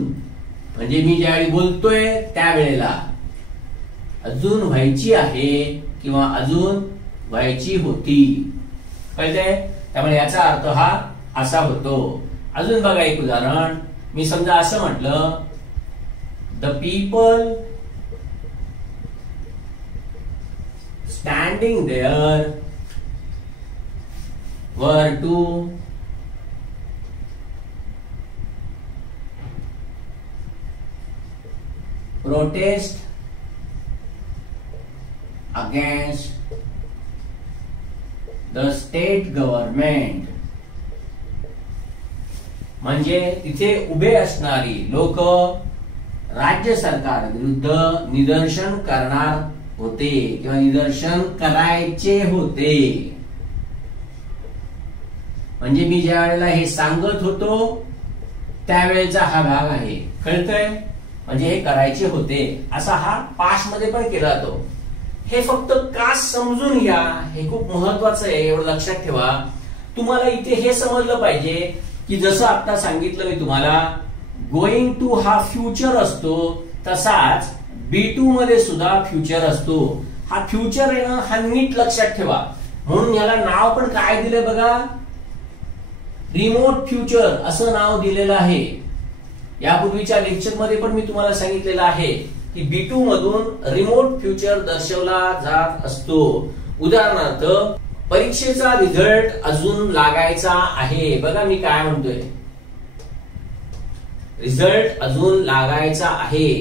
म्हणजे मी ज्यावेळी बोलतोय त्यावेळेला अजून व्हायची आहे किंवा अजून व्हायची होती. कळतंय. त्यामुळे याचा अर्थ हा असा होतो. अजून बघा एक उदाहरण. मी समजा असं म्हटलं, the people standing there were to protest against the state government. म्हणजे तिथे उभे असणारी लोक राज्य सरकार विरुद्ध निदर्शन करणार होते किंवा निदर्शन करायचे होते. म्हणजे मी ज्या वेळेला हे सांगत होतो त्यावेळेचा हा भाग आहे. कळतंय. म्हणजे हे करायचे होते असा हा पास्ट मध्ये पण केला जातो. हे फक्त का समजून घ्या, हे खूप महत्वाचं आहे, एवढं लक्षात ठेवा. तुम्हाला इथे हे समजलं पाहिजे की जसं आता सांगितलं मी तुम्हाला, गोइंग टू हा फ्युचर असतो, तसाच B2 मध्ये सुद्धा फ्युचर असतो. हा फ्युचर आहे ना, हा नीट लक्षात ठेवा. म्हणून याला नाव पण काय दिलंय बघा, रिमोट फ्युचर असं नाव दिलेलं आहे. यापूर्वीच्या लेक्चर मध्ये पण मी तुम्हाला सांगितलेलं आहे की B2 मधून रिमोट फ्युचर दर्शवला जात असतो. उदाहरणार्थ, परीक्षेचा रिझल्ट अजून लागायचा आहे. बघा मी काय म्हणतोय, रिझल्ट अजून लागायचा आहे.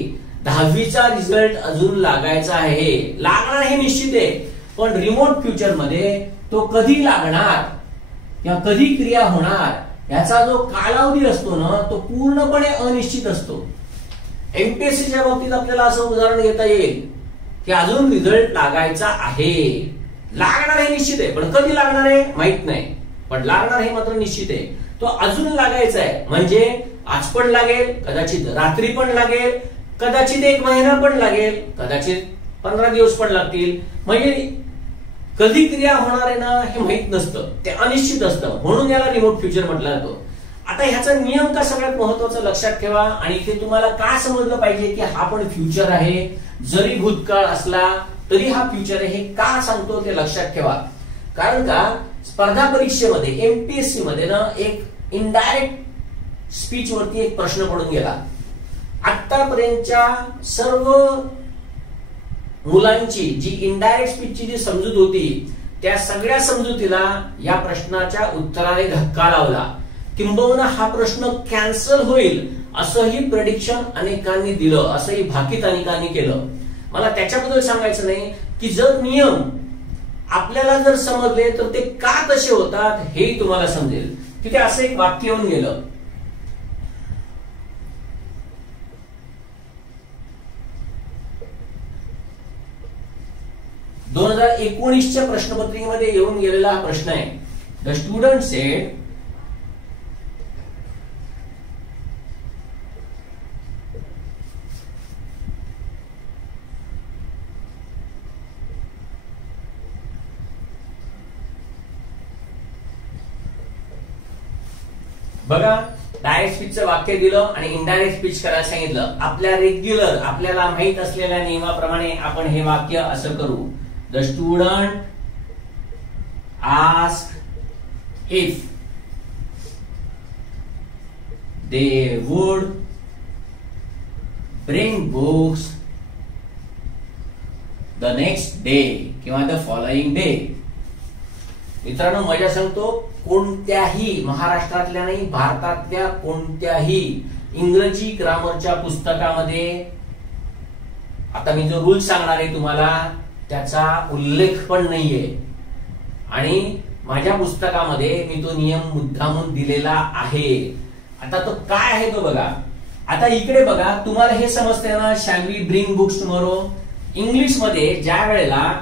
10वीचा रिझल्ट अजून लागायचा आहे. लागणार हे निश्चित आहे, पण रिमोट फ्युचर मध्ये तो कधी लागणार किंवा कधी क्रिया होणार याचा जो कालावधी असतो ना, तो पूर्णपणे अनिश्चित असतो. MPSCच्या बाबतीत आपल्याला असं उदाहरण घेता येईल की अजून रिझल्ट लागायचा आहे. लागणार हे निश्चित आहे, पण कधी लागणार आहे माहित नाही, पण लागणार हे मात्र निश्चित आहे. तो अजून लागायचा आहे म्हणजे आज पण लागेल, कदाचित रात्री पण लागेल, कदाचित 1 महिना पण लागेल, कदाचित 15 दिवस पण लागतील. म्हणजे कधी क्रिया होणार आहे ना हे माहित नसतं, ते अनिश्चित असतं. म्हणून याला रिमोट फ्युचर म्हटलं जातो. आता ह्याचा नियम का सगळ्यात महत्वाचा लक्षात ठेवा. आणि इथे तुम्हाला काय समजलं पाहिजे की हा पण फ्युचर आहे. जरी भूतकाळ असला तरी हा फ्युचर आहे. हे का सांगतो ते लक्षात ठेवा. कारण का स्पर्धा परीक्षेमध्ये एमपीएससी मध्ये ना एक इनडायरेक्ट स्पीच वरती एक प्रश्न पडून गेला. आतापर्यंतच्या सर्व मुलांची जी इनडायरेक्ट स्पीचची जी समजूत होती त्या सगळ्या समजुतीला या प्रश्नाच्या उत्तराने धक्का लावला. किंबहुना हा प्रश्न कॅन्सल होईल असंही प्रेडिक्शन अनेकांनी दिलं, असंही भाकीत अनेकांनी केलं. मला त्याच्याबद्दल सांगायचं नाही की जर नियम आपल्याला जर समजले तर ते का तसे होतात हेही तुम्हाला समजेल. तिथे असं एक वाक्य येऊन गेलं, 2019च्या प्रश्नपत्रिकेमध्ये येऊन गेलेला हा प्रश्न आहे. द स्टुडंट सेड बघा, डायरेक्ट स्पीचचं वाक्य दिलं आणि इनडायरेक्ट स्पीच करायला सांगितलं. आपल्या रेग्युलर आपल्याला माहित असलेल्या नियमाप्रमाणे आपण हे वाक्य असं करू. The student asked if they would bring books the next day किंवा द फॉलोइंग डे. मित्रांनो, मजा सांगतो, कोणत्याही महाराष्ट्रातल्या नाही भारतातल्या कोणत्याही इंग्रजी ग्रामरच्या पुस्तकामध्ये आता मी जो रूल सांगणार आहे तुम्हाला त्याचा उल्लेख पण नाहीये. आणि माझ्या पुस्तकामध्ये मी तो नियम मुद्दामून दिलेला आहे. आता तो काय आहे तो बघा. आता इकडे बघा, तुम्हाला हे समजतंय ना, shall we bring books tomorrow. English मध्ये ज्या वेळेला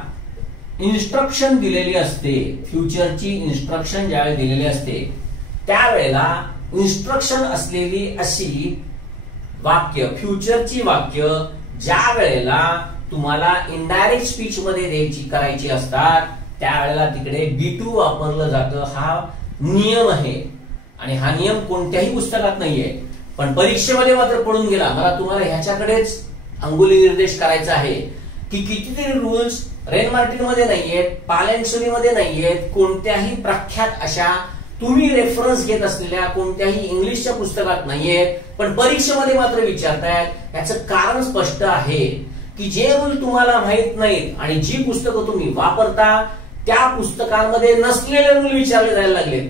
इन्स्ट्रक्शन दिलेली असते, फ्युचरची इन्स्ट्रक्शन ज्यावेळी दिलेली असते त्यावेळेला इन्स्ट्रक्शन असलेली अशी वाक्य, फ्युचरची वाक्य ज्या वेळेला तुम्हाला इनडायरेक्ट स्पीच मध्ये द्यायची करायची असतात त्यावेळेला तिकडे B2 वापरलं जातं. हा नियम आहे आणि हा नियम कोणत्याही पुस्तकात नाहीये, पण परीक्षेमध्ये मात्र पडून गेला. मला तुम्हाला ह्याच्याकडेच अंगुली निर्देश करायचा आहे की कितीतरी रूल्स रेन मार्टिन मध्ये नाहीयेत, पालेन्सोली मध्ये नाहीयेत, कोणत्याही प्रख्यात अशा तुम्ही रेफरन्स घेत असलेल्या कोणत्याही इंग्लिशच्या पुस्तकात नाहीयेत, पण परीक्षेमध्ये मात्र विचारतायत. याचं कारण स्पष्ट आहे की जे रूल तुम्हाला माहित नाहीत आणि जी पुस्तकं तुम्ही वापरता त्या पुस्तकांमध्ये नसलेले रूल विचारले जायला लागलेत.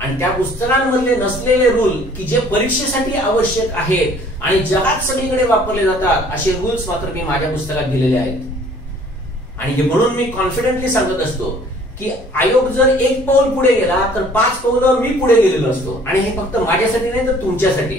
आणि त्या पुस्तकांमधले नसलेले रूल की जे परीक्षेसाठी आवश्यक आहेत आणि जगात सगळीकडे वापरले जातात असे रूल्स मात्र मी माझ्या पुस्तकात दिलेले आहेत. आणि म्हणून मी कॉन्फिडेंटली सांगत असतो की आयोग जर एक पाऊल पुढे गेला तर 5 पावलं मी पुढे गेलेलो असतो. आणि हे फक्त माझ्यासाठी नाही तर तुमच्यासाठी.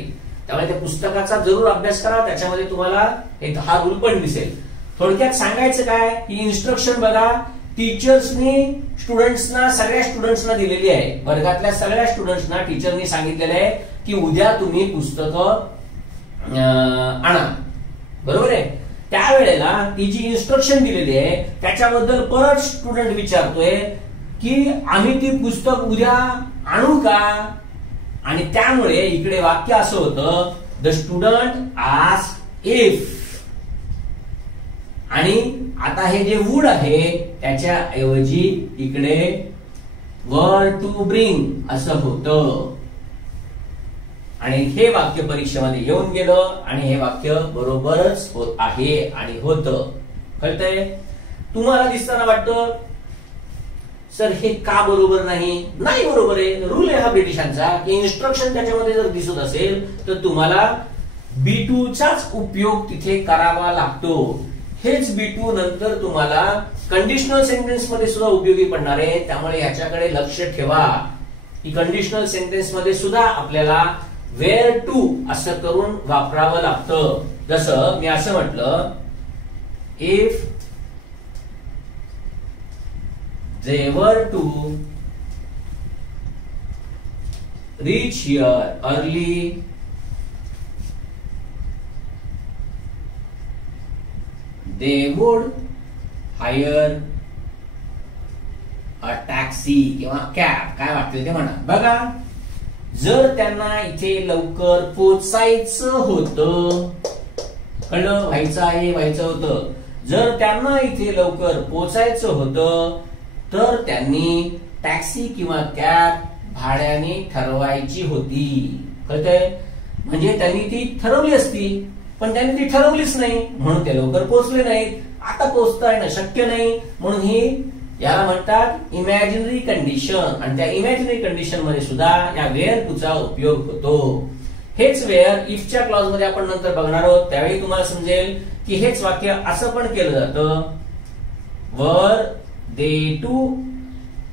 त्यामुळे त्या पुस्तकाचा जरूर अभ्यास करा, त्याच्यामध्ये तुम्हाला एक हा रूल पण दिसेल. थोडक्यात सांगायचं काय की इन्स्ट्रक्शन बघा, टीचर्सनी स्टुडंट्सना, सगळ्या स्टुडंट्सना दिलेली आहे. वर्गातल्या सगळ्या स्टुडंट्सना टीचरनी सांगितलेलं आहे की उद्या तुम्ही पुस्तकं आणा, बरोबर आहे. त्यावेळेला ती जी इन्स्ट्रक्शन दिलेली आहे त्याच्याबद्दल परत स्टुडंट विचारतोय की आम्ही ती पुस्तक उद्या आणू का. आणि त्यामुळे इकडे वाक्य असं होतं, द स्टुडंट आस्क्ड इफ. आणि आता हे जे वुड आहे त्याच्या ऐवजी इकडे वर टू ब्रिंग असं होतं. आणि हे वाक्य परीक्षेमध्ये येऊन गेलं आणि हे वाक्य बरोबरच होत आहे आणि होतं. कळतंय? तुम्हाला दिसताना वाटतं सर हे का बरोबर नाही. नाही बरोबर आहे. रूल आहे हा ब्रिटिशांचा की इन्स्ट्रक्शन त्याच्यामध्ये जर दिसत असेल तर तुम्हाला B2चाच उपयोग तिथे करावा लागतो. हेच B2 नंतर तुम्हाला कंडिशनल सेंटेन्स मध्ये सुद्धा उपयोगी पडणार आहे. त्यामुळे याच्याकडे लक्ष ठेवा की कंडिशनल सेंटेन्स मध्ये सुद्धा आपल्याला वेअर टू असं करून वापरावं लागतं. जसं मी असं म्हटलं, if they were to reach here early they would hire a taxi किंवा कॅब, काय वाटतं ते म्हणा. बघा, जर त्यांना इथे लवकर पोचायचं होतं, कळलं, व्हायचं होतं, जर त्यांना इथे लवकर पोहोचायचं होतं तर त्यांनी टॅक्सी किंवा कॅब भाड्याने ठरवायची होती. कळतंय? म्हणजे त्यांनी ती ठरवली असती, पण त्यांनी ती ठरवलीच नाही म्हणून ते लवकर पोहोचले नाहीत. आता पोहोचता येणं शक्य नाही म्हणून ही याला म्हणतात इमॅजिनरी कंडिशन. आणि त्या इमॅजिनरी कंडिशन मध्ये सुद्धा या वेअर टू चा उपयोग होतो. हेच वेअर इफच्या क्लॉज मध्ये आपण नंतर बघणार आहोत, त्यावेळी तुम्हाला समजेल की हेच वाक्य असं पण केलं जातं, वर दे टू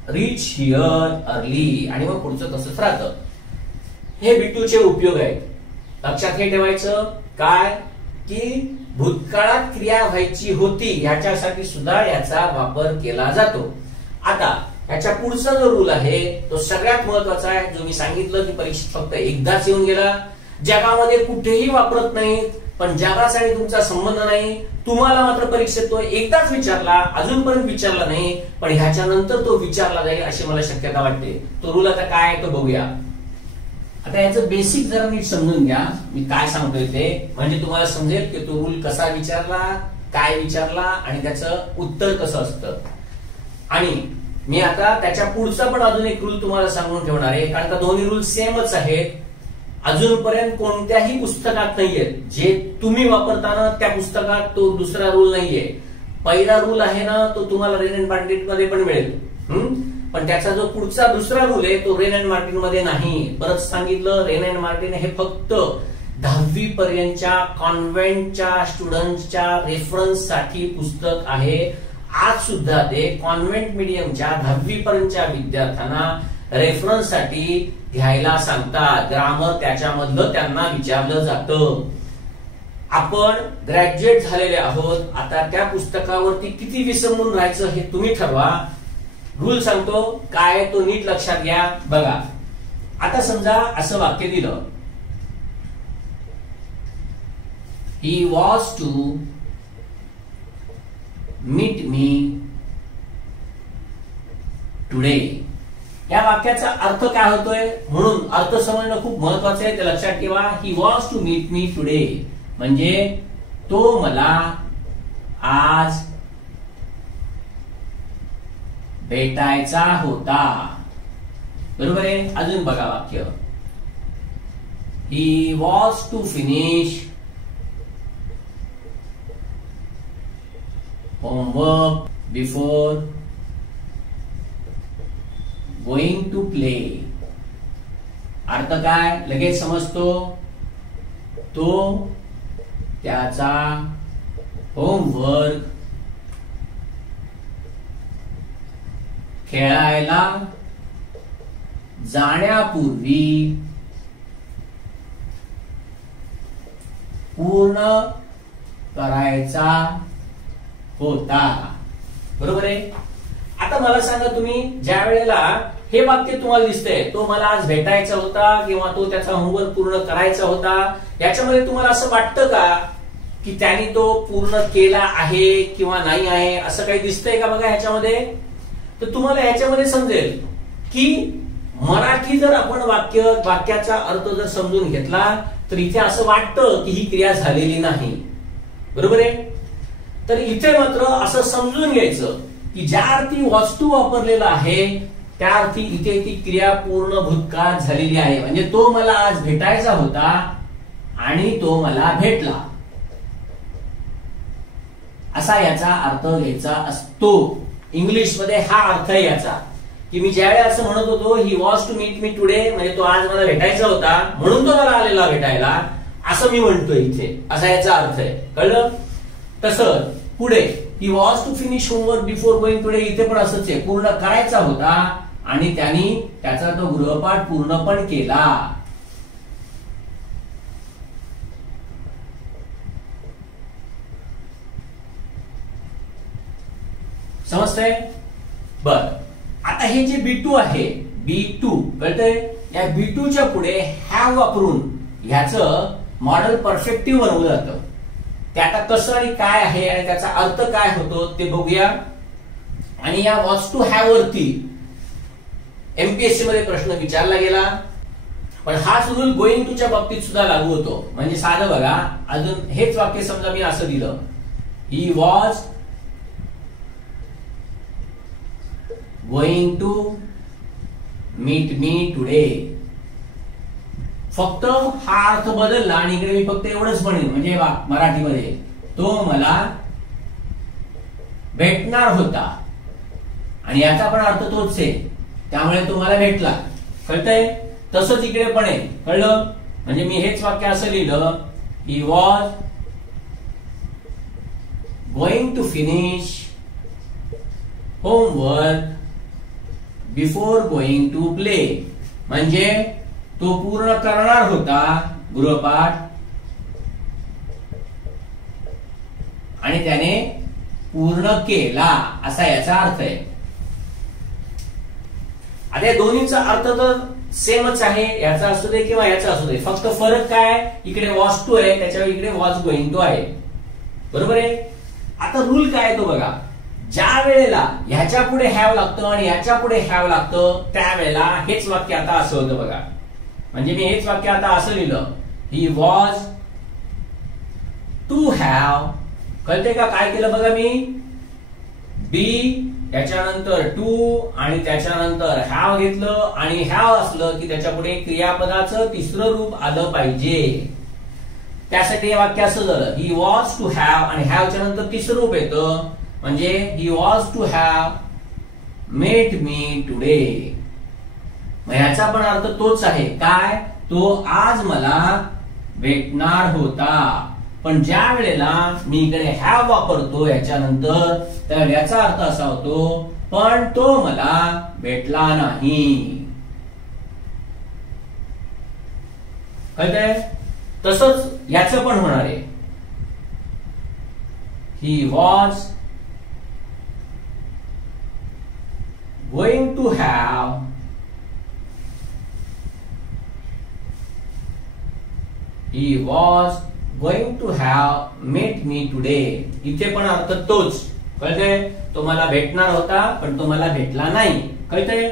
रीच हिअर अर्ली, आणि मग पुढचं तसंच राहतं. हे B2 चे उपयोग आहेत. लक्षात हे ठेवायचं काय की भूतकाळात क्रिया व्हायची होती ह्याच्यासाठी सुद्धा याचा वापर केला जातो. आता याच्या पुढचा जो रूल आहे तो सगळ्यात महत्वाचा आहे, जो मी सांगितलं की परीक्षेत फक्त एकदाच येऊन गेला, जगामध्ये कुठेही वापरत नाहीत, पण जगाचा आणि तुमचा संबंध नाही. तुम्हाला मात्र परीक्षेत तो एकदाच विचारला, अजूनपर्यंत विचारला नाही, पण ह्याच्या नंतर तो विचारला जाईल अशी मला शक्यता वाटते. तो रूल आता काय आहे तो बघूया. आता याचं बेसिक जरा नीट समजून घ्या मी काय सांगतोय ते, म्हणजे तुम्हाला समजेल की तो रूल कसा विचारला, काय विचारला आणि त्याचं उत्तर कसं असतं. आणि मी आता त्याच्या पुढचा पण अजून एक रूल तुम्हाला सांगून ठेवणार आहे, कारण का दोन्ही रूल सेमच आहेत. अजूनपर्यंत कोणत्याही पुस्तकात नाहीयेत, जे तुम्ही वापरताना त्या पुस्तकात तो दुसरा रूल नाहीये. पहिला रूल आहे ना तो तुम्हाला रेन अँड मार्टिन मध्ये पण मिळेल, पण त्याचा जो पुढचा दुसरा रूल आहे तो रेन अँड मार्टिन मध्ये नाही. परत सांगितलं, रेन अँड मार्टिन हे फक्त 10वी पर्यंतच्या कॉन्व्हेंटच्या स्टुडंट्सच्या रेफरन्स साठी पुस्तक आहे. आज सुद्धा ते कॉन्व्हेंट मीडियमच्या 10वी पर्यंतच्या विद्यार्थ्यांना रेफरन्स साठी घ्यायला सांगतात. ग्रामर त्याच्यामधलं त्यांना विचारलं जातं. आपण ग्रॅज्युएट झालेले आहोत, आता त्या पुस्तकावरती किती विसंबून राहायचं हे तुम्ही ठरवा. रूल सांगतो काय तो नीट लक्षात घ्या. बघा आता समजा असं वाक्य दिलं, he was to meet me today. या वाक्याचा अर्थ काय होतोय, म्हणून अर्थ समजणं खूप महत्वाचं आहे, ते लक्षात ठेवा. He was to meet me today म्हणजे तो मला आज भेटायचा होता. बरोबर आहे. अजून बघा वाक्य, he was to finish homework before going to play. अर्थ काय लगेच समजतो, तो त्याचा होमवर्क खेळायला जाण्यापूर्वी पूर्ण करायचा होता. बरोबर आहे. आता मला सांगा तुम्ही, ज्या वेळेला हे वाक्य तुम्हाला दिसतंय, तो मला आज भेटायचा होता किंवा तो त्याचा होमवर्क पूर्ण करायचा होता, याच्यामध्ये तुम्हाला असं वाटतं का की त्याने तो पूर्ण केला आहे किंवा नाही आहे, असं काही दिसतंय का? बघा ह्याच्यामध्ये, तर तुम्हाला ह्याच्यामध्ये समजेल की मराठी जर आपण वाक्याचा अर्थ जर समजून घेतला तर इथे असं वाटतं की ही क्रिया झालेली नाही. बरोबर आहे. तर इथे मात्र असं समजून घ्यायचं की ज्या अर्थी वॉज टू वापरलेला आहे त्या अर्थी इथे ती क्रिया पूर्ण भूतकाळात झालेली आहे. म्हणजे तो मला आज भेटायचा होता आणि तो मला भेटला, असा याचा अर्थ घ्यायचा असतो. इंग्लिश मध्ये हा अर्थ आहे याचा, की मी ज्यावेळी असं म्हणत होतो he was to meet me today म्हणजे तो आज मला भेटायचा होता म्हणून तो मला आलेला भेटायला, असं मी म्हणतोय इथे, असा याचा अर्थ आहे. कळलं? तसं पुढे he was to finish homework before going today, इथे पण असंच आहे, पूर्ण करायचा होता आणि त्यांनी त्याचा तो गृहपाठ पूर्ण पण केला. समजतंय? बर, आता हे जे B2 आहे, B2 कळतंय, या B2 च्या पुढे हॅव वापरून ह्याचं मॉडेल परफेक्टिव्ह बनवलं जातं. ते आता कसं आणि काय आहे आणि त्याचा अर्थ काय होतो ते बघूया. आणि या वॉज टू हॅव वरती MPSC मध्ये प्रश्न विचारला गेला, पण हाच रूल गोइंग टू च्या बाबतीत सुद्धा लागू होतो. म्हणजे साधं बघा, अजून हेच वाक्य समजा मी असं दिलं, he was going to meet me today. फक्त हा अर्थ बदलला आणि इकडे मी फक्त एवढंच म्हणेन, म्हणजे मराठीमध्ये तो मला भेटणार होता, आणि याचा पण अर्थ तोच आहे, त्यामुळे तो मला भेटला. कळतंय? तसंच इकडे पण आहे. कळलं? म्हणजे मी हेच वाक्य असं लिहिलं, he was going to finish homework before going to play. म्हणजे तो पूर्ण करणार होता गृहपाठ आणि त्याने पूर्ण केला, असा याचा अर्थ आहे. आता या दोन्हीचा अर्थ तर सेमच आहे, याचा असू दे किंवा याचा असू दे. फक्त फरक काय, इकडे वॉज टू आहे, त्याच्यावर इकडे वॉज गोइंग टू आहे. बरोबर आहे? आता रूल काय आहे तो बघा. ज्या वेळेला ह्याच्या पुढे हॅव लागतं आणि ह्याच्या पुढे हॅव लागतं, त्यावेळेला हेच वाक्य आता असं होतं बघा. म्हणजे मी हेच वाक्य आता असं लिहिलं, ही वॉज टू हॅव. कळते का काय केलं बघा मी? बी त्याच्यानंतर टू आणि त्याच्यानंतर हॅव घेतलं, आणि हॅव असलं की त्याच्या पुढे क्रियापदाचं तिसरं रूप आलं पाहिजे. त्यासाठी हे वाक्य असं झालं, ही वॉज टू हॅव, आणि हॅवच्या नंतर तिसरं रूप येतं, म्हणजे he was to have met me today. मग याचा पण अर्थ तोच आहे. काय? तो आज मला भेटणार होता. पण ज्या वेळेला मी इकडे हॅव वापरतो याच्यानंतर, तर याचा अर्थ असा होतो, पण तो मला भेटला नाही. कळतंय? तसंच याचं पण होणार आहे. He was going to have He was going to have met me today. इथे पण अर्थ तोच. कळतंय? तो मला भेटणार होता, पण तो मला भेटला नाही. कळतंय?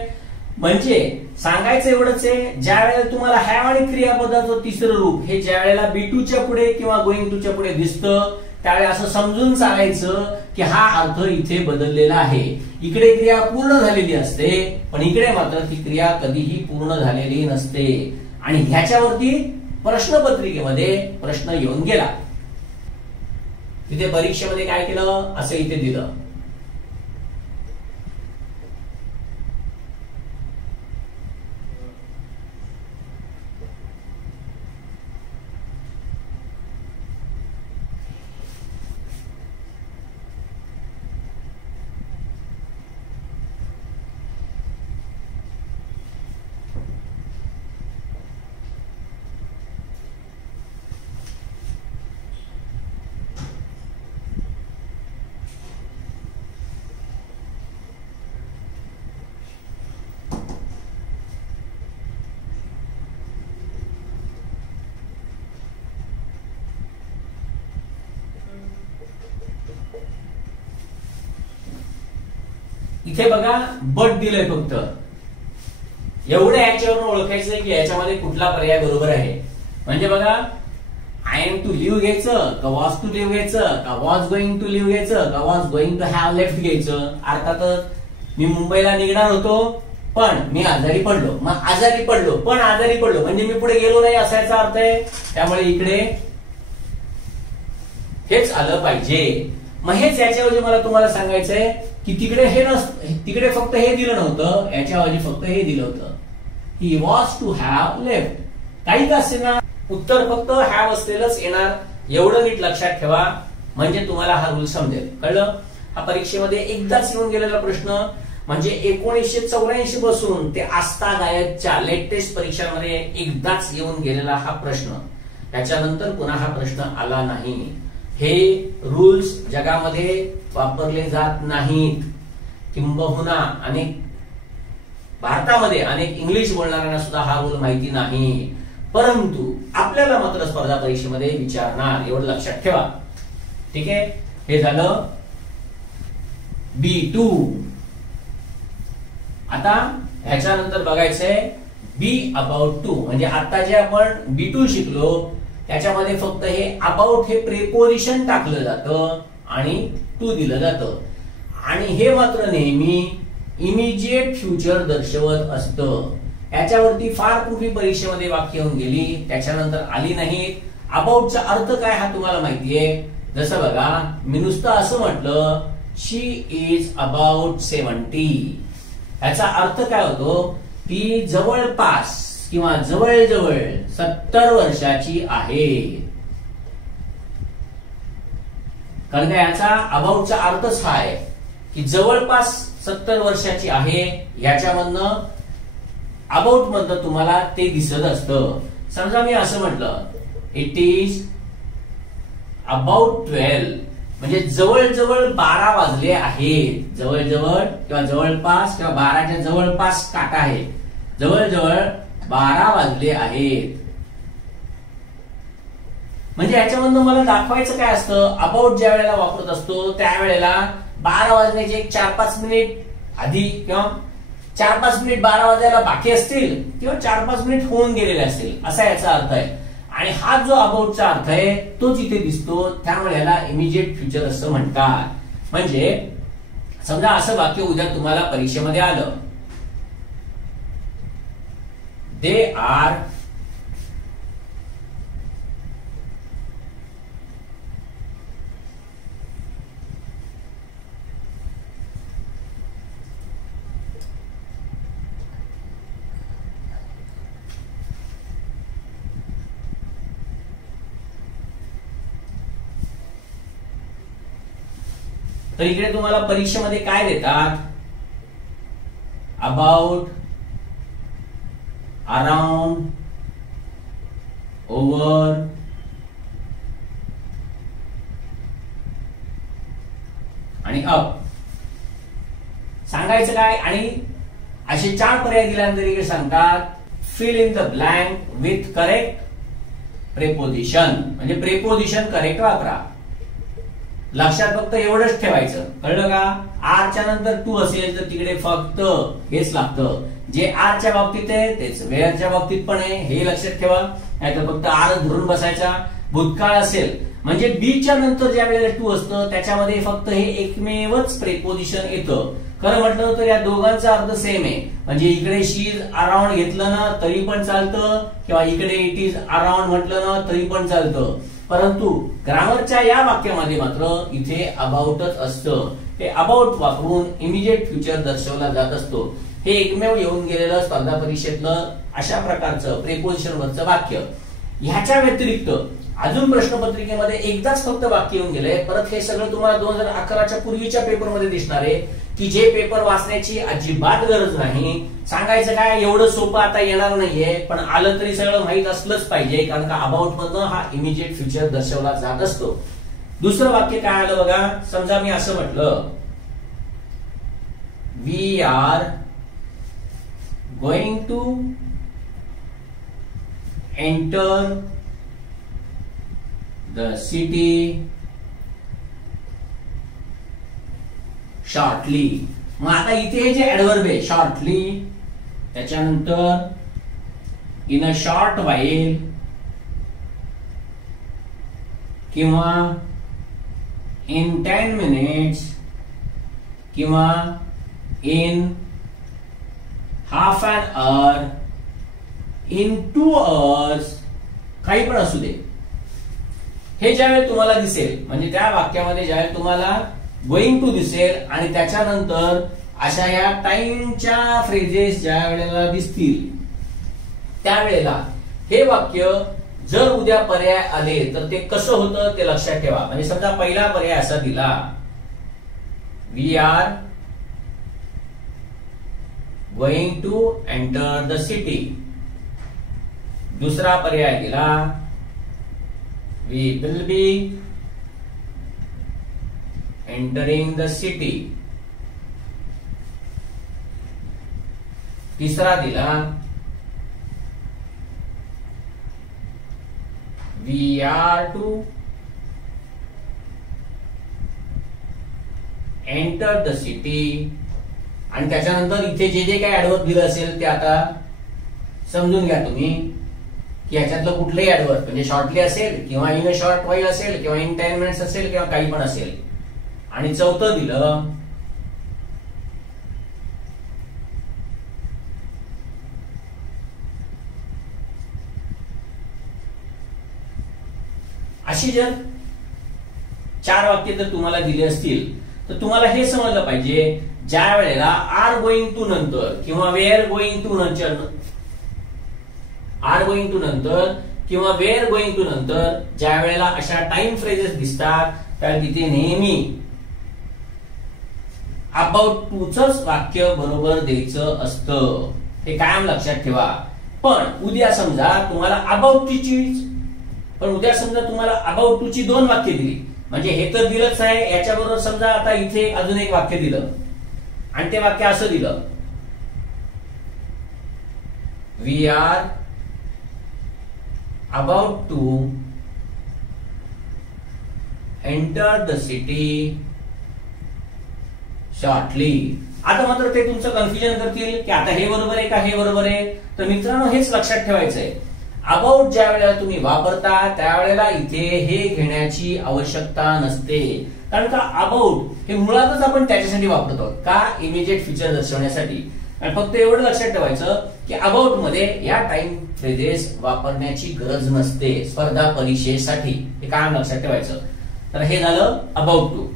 म्हणजे सांगायचं एवढंच आहे, ज्या वेळेला तुम्हाला हॅव आणि क्रियापदाचं तिसरं रूप हे ज्या वेळेला बी टू च्या पुढे किंवा गोइंग टू च्या पुढे दिसतं, त्यावेळेला असं समजून चालायचं की हा अर्थ इथे बदललेला आहे. इकडे क्रिया पूर्ण झालेली असते, पण इकडे मात्र ती क्रिया कधीही पूर्ण झालेली नसते. आणि ह्याच्यावरती प्रश्नपत्रिकेमध्ये प्रश्न येऊन गेला. तिथे परीक्षेमध्ये काय केलं असं इथे दिलं. इथे बघा बट दिलंय फक्त. एवढं याच्यावरून ओळखायचंय की याच्यामध्ये कुठला पर्याय बरोबर आहे. म्हणजे बघा, आय एम टू लिव्ह घ्यायचं का वॉज टू लिव्ह घ्यायचं का वॉज गोइंग टू लिव्ह घ्यायचं का was going to have left घ्यायचं. अर्थातच मी मुंबईला निघणार होतो पण मी आजारी पडलो. मग आजारी पडलो पण आजारी पडलो म्हणजे मी पुढे गेलो नाही असायचा अर्थ आहे. त्यामुळे इकडे हेच आलं पाहिजे. मग हेच याच्याऐवजी मला तुम्हाला सांगायचंय की तिकडे हे तिकडे फक्त हे दिलं नव्हतं, याच्याऐवजी फक्त हे दिलं होतं, he was to have left. काही का असेल ना, उत्तर फक्त हॅव असलेलंच येणार. एवढं नीट लक्षात ठेवा म्हणजे तुम्हाला हा रूल समजेल. कळलं? हा परीक्षेमध्ये एकदाच येऊन गेलेला प्रश्न, म्हणजे 1984 पासून ते आस्था गायकच्या लेटेस्ट परीक्षांमध्ये एकदाच येऊन गेलेला हा प्रश्न. त्याच्यानंतर पुन्हा हा प्रश्न आला नाही. हे रूल्स जगामध्ये वापरले जात नाहीत. किंबहुना अनेक भारतामध्ये अनेक इंग्लिश बोलणाऱ्यांना सुद्धा हा रूल माहिती नाही. परंतु आपल्याला मात्र स्पर्धा परीक्षेमध्ये विचारणार, एवढं लक्षात ठेवा. ठीक आहे? हे झालं B2. आता ह्याच्यानंतर बघायचंय बी अबाउट टू. म्हणजे आता जे आपण B2 शिकलो त्याच्यामध्ये फक्त हे अबाउट हे प्रेपोजिशन टाकलं जातं आणि टू दिलं जातं. आणि हे मात्र नेहमी इमिजिएट फ्युचर दर्शवत असतं. याच्यावरती फार पूर्वी परीक्षेमध्ये वाक्य येऊन गेली, त्याच्यानंतर आली नाहीत. अबाउटचा अर्थ काय हा तुम्हाला माहितीये. जसं बघा, मी नुसतं असं म्हटलं शी इज अबाउट 70. याचा अर्थ काय होतो, ती जवळपास किंवा जवळजवळ 70 वर्षाची आहे. कारण का याचा अबाउटचा अर्थच हा आहे की जवळपास 70 वर्षाची आहे. याच्यामधनं अबाउट मधलं तुम्हाला ते दिसत असतं. समजा मी असं म्हटलं इट इज अबाउट 12, म्हणजे जवळजवळ 12 वाजले आहेत. जवळजवळ किंवा जवळपास किंवा 12च्या जवळपास काटा आहे. जवळजवळ 12 वाजले आहेत. म्हणजे याच्यामधनं मला दाखवायचं काय असतं, अबाउट ज्या वेळेला वापरत असतो त्यावेळेला 12 वाजण्याचे एक 4-5 मिनिट आधी किंवा 4-5 मिनिट 12 वाजायला बाकी असतील किंवा 4-5 मिनिट होऊन गेलेले असतील, असा याचा अर्थ आहे. आणि हा जो अबाउटचा अर्थ आहे तोच इथे दिसतो, त्यामुळे याला इमिजिएट फ्युचर असं म्हणतात. म्हणजे समजा असं वाक्य उद्या तुम्हाला परीक्षेमध्ये आलं, दे आर तर इकडे तुम्हाला परीक्षेमध्ये काय देतात, अबाउट, अराउंड, ओव्हर, आणि अप. सांगायचं काय, आणि असे 4 पर्याय दिल्यानंतर इकडे सांगतात fill in the blank with correct preposition. म्हणजे प्रेपोजिशन करेक्ट वापरा. लक्षात फक्त एवढंच ठेवायचं, कळलं का. आरच्या नंतर टू असेल तर तिकडे फक्त हेच लागतं. जे आरच्या बाबतीत आहे तेच वेळच्या बाबतीत पण आहे, हे लक्षात ठेवा. नाहीतर फक्त आर धरून बसायचा. भूतकाळ असेल म्हणजे बीच्या नंतर ज्या वेळेला टू असतं त्याच्यामध्ये फक्त हे एकमेवच प्रेपोजिशन येतं. खरं म्हटलं तर या दोघांचा अर्थ सेम आहे. म्हणजे इकडे शी इज अराउंड घेतलं ना तरी पण चालतं, किंवा इकडे इट इज अराउंड म्हटलं ना तरी पण चालतं. परंतु ग्रामरच्या या वाक्यामध्ये मात्र इथे अबाउटच असतं. ते अबाउट वापरून इमिजिएट फ्युचर दर्शवला जात असतो. हे एकमेव येऊन गेलेलं स्पर्धा परीक्षेतलं अशा प्रकारचं प्रेपोजिशन वरचं वाक्य. ह्याच्या व्यतिरिक्त अजून प्रश्नपत्रिकेमध्ये एकदाच फक्त वाक्य येऊन गेले. परत हे सगळं तुम्हाला 2011च्या पूर्वीच्या पेपरमध्ये दिसणार आहे की जे पेपर वाचण्याची अजिबात गरज नाही. सांगायचं काय, एवढं सोपं आता येणार नाहीये, पण आलं तरी सगळं माहित असलंच पाहिजे, कारण का अबाउट मधनं हा इमिजिएट फ्युचर दर्शवला जात असतो. दुसरं वाक्य काय आलं बघा. समजा मी असं म्हटलं we are going to enter the city shortly. मग आता इथे हे जे ऍडव्हर्ब आहे शॉर्टली, त्याच्यानंतर इन अ शॉर्ट व्हाईल किंवा इन 10 मिनिट्स किंवा in half an hour, in 2 hours, काही पण असू दे. हे ज्यावेळी तुम्हाला दिसेल म्हणजे त्या वाक्यामध्ये ज्यावेळी तुम्हाला गोइंग टू दिसेल आणि त्याच्यानंतर अशा या टाइमच्या फ्रेजेस ज्या वेळेला दिसतील त्यावेळेला हे वाक्य जर उद्या पर्याय आले तर ते कसं होतं ते लक्षात ठेवा. म्हणजे समजा पहिला पर्याय असा दिला we are going to enter the city. दुसरा पर्याय दिला we will be entering the city. तिसरा दिला we are to enter the city. आणि त्याच्यानंतर इथे जे जे काही ऍडवर्ब दिलं असेल ते आता समजून घ्या तुम्ही की ह्याच्यातलं कुठलंही ऍडवर्ब म्हणजे शॉर्टली असेल किंवा इन अ शॉर्ट व्हाईल असेल किंवा इन 10 मिनिट्स असेल किंवा काही पण असेल, आणि चौथं दिलं अशी जर 4 वाक्य जर तुम्हाला दिले असतील तर तुम्हाला हे समजलं पाहिजे ज्या वेळेला आर गोइंग टू नंतर किंवा वेअर गोइंग टू नंतर किंवा वेअर गोइंग टू नंतर ज्या वेळेला अशा टाइम फ्रेजेस दिसतात तर तिथे नेहमी अबाउट टूचंच वाक्य बरोबर द्यायचं असतं. हे कायम लक्षात ठेवा. पण उद्या समजा तुम्हाला अबाउट टू ची 2 वाक्य दिली म्हणजे हे तर दिलंच आहे, याच्याबरोबर समजा आता इथे अजून एक वाक्य दिलं आणि ते वाक्य असं दिलं, we are about to enter the city shortly. आता मात्र ते तुमचं कन्फ्युजन करतील की आता हे बरोबर आहे का हे बरोबर आहे. तर मित्रांनो हेच लक्षात ठेवायचं आहे, अबाउट ज्या वेळेला तुम्ही वापरता त्यावेळेला इथे हे घेण्याची आवश्यकता नसते. कारण का अबाउट हे मुळातच आपण त्याच्यासाठी वापरतो का, इमिजिएट फ्युचर दर्शवण्यासाठी. आणि फक्त एवढं लक्षात ठेवायचं की अबाउट मध्ये या टाइम फ्रेजेस वापरण्याची गरज नसते स्पर्धा परीक्षेसाठी. हे काय लक्षात ठेवायचं. तर हे झालं अबाउट टू.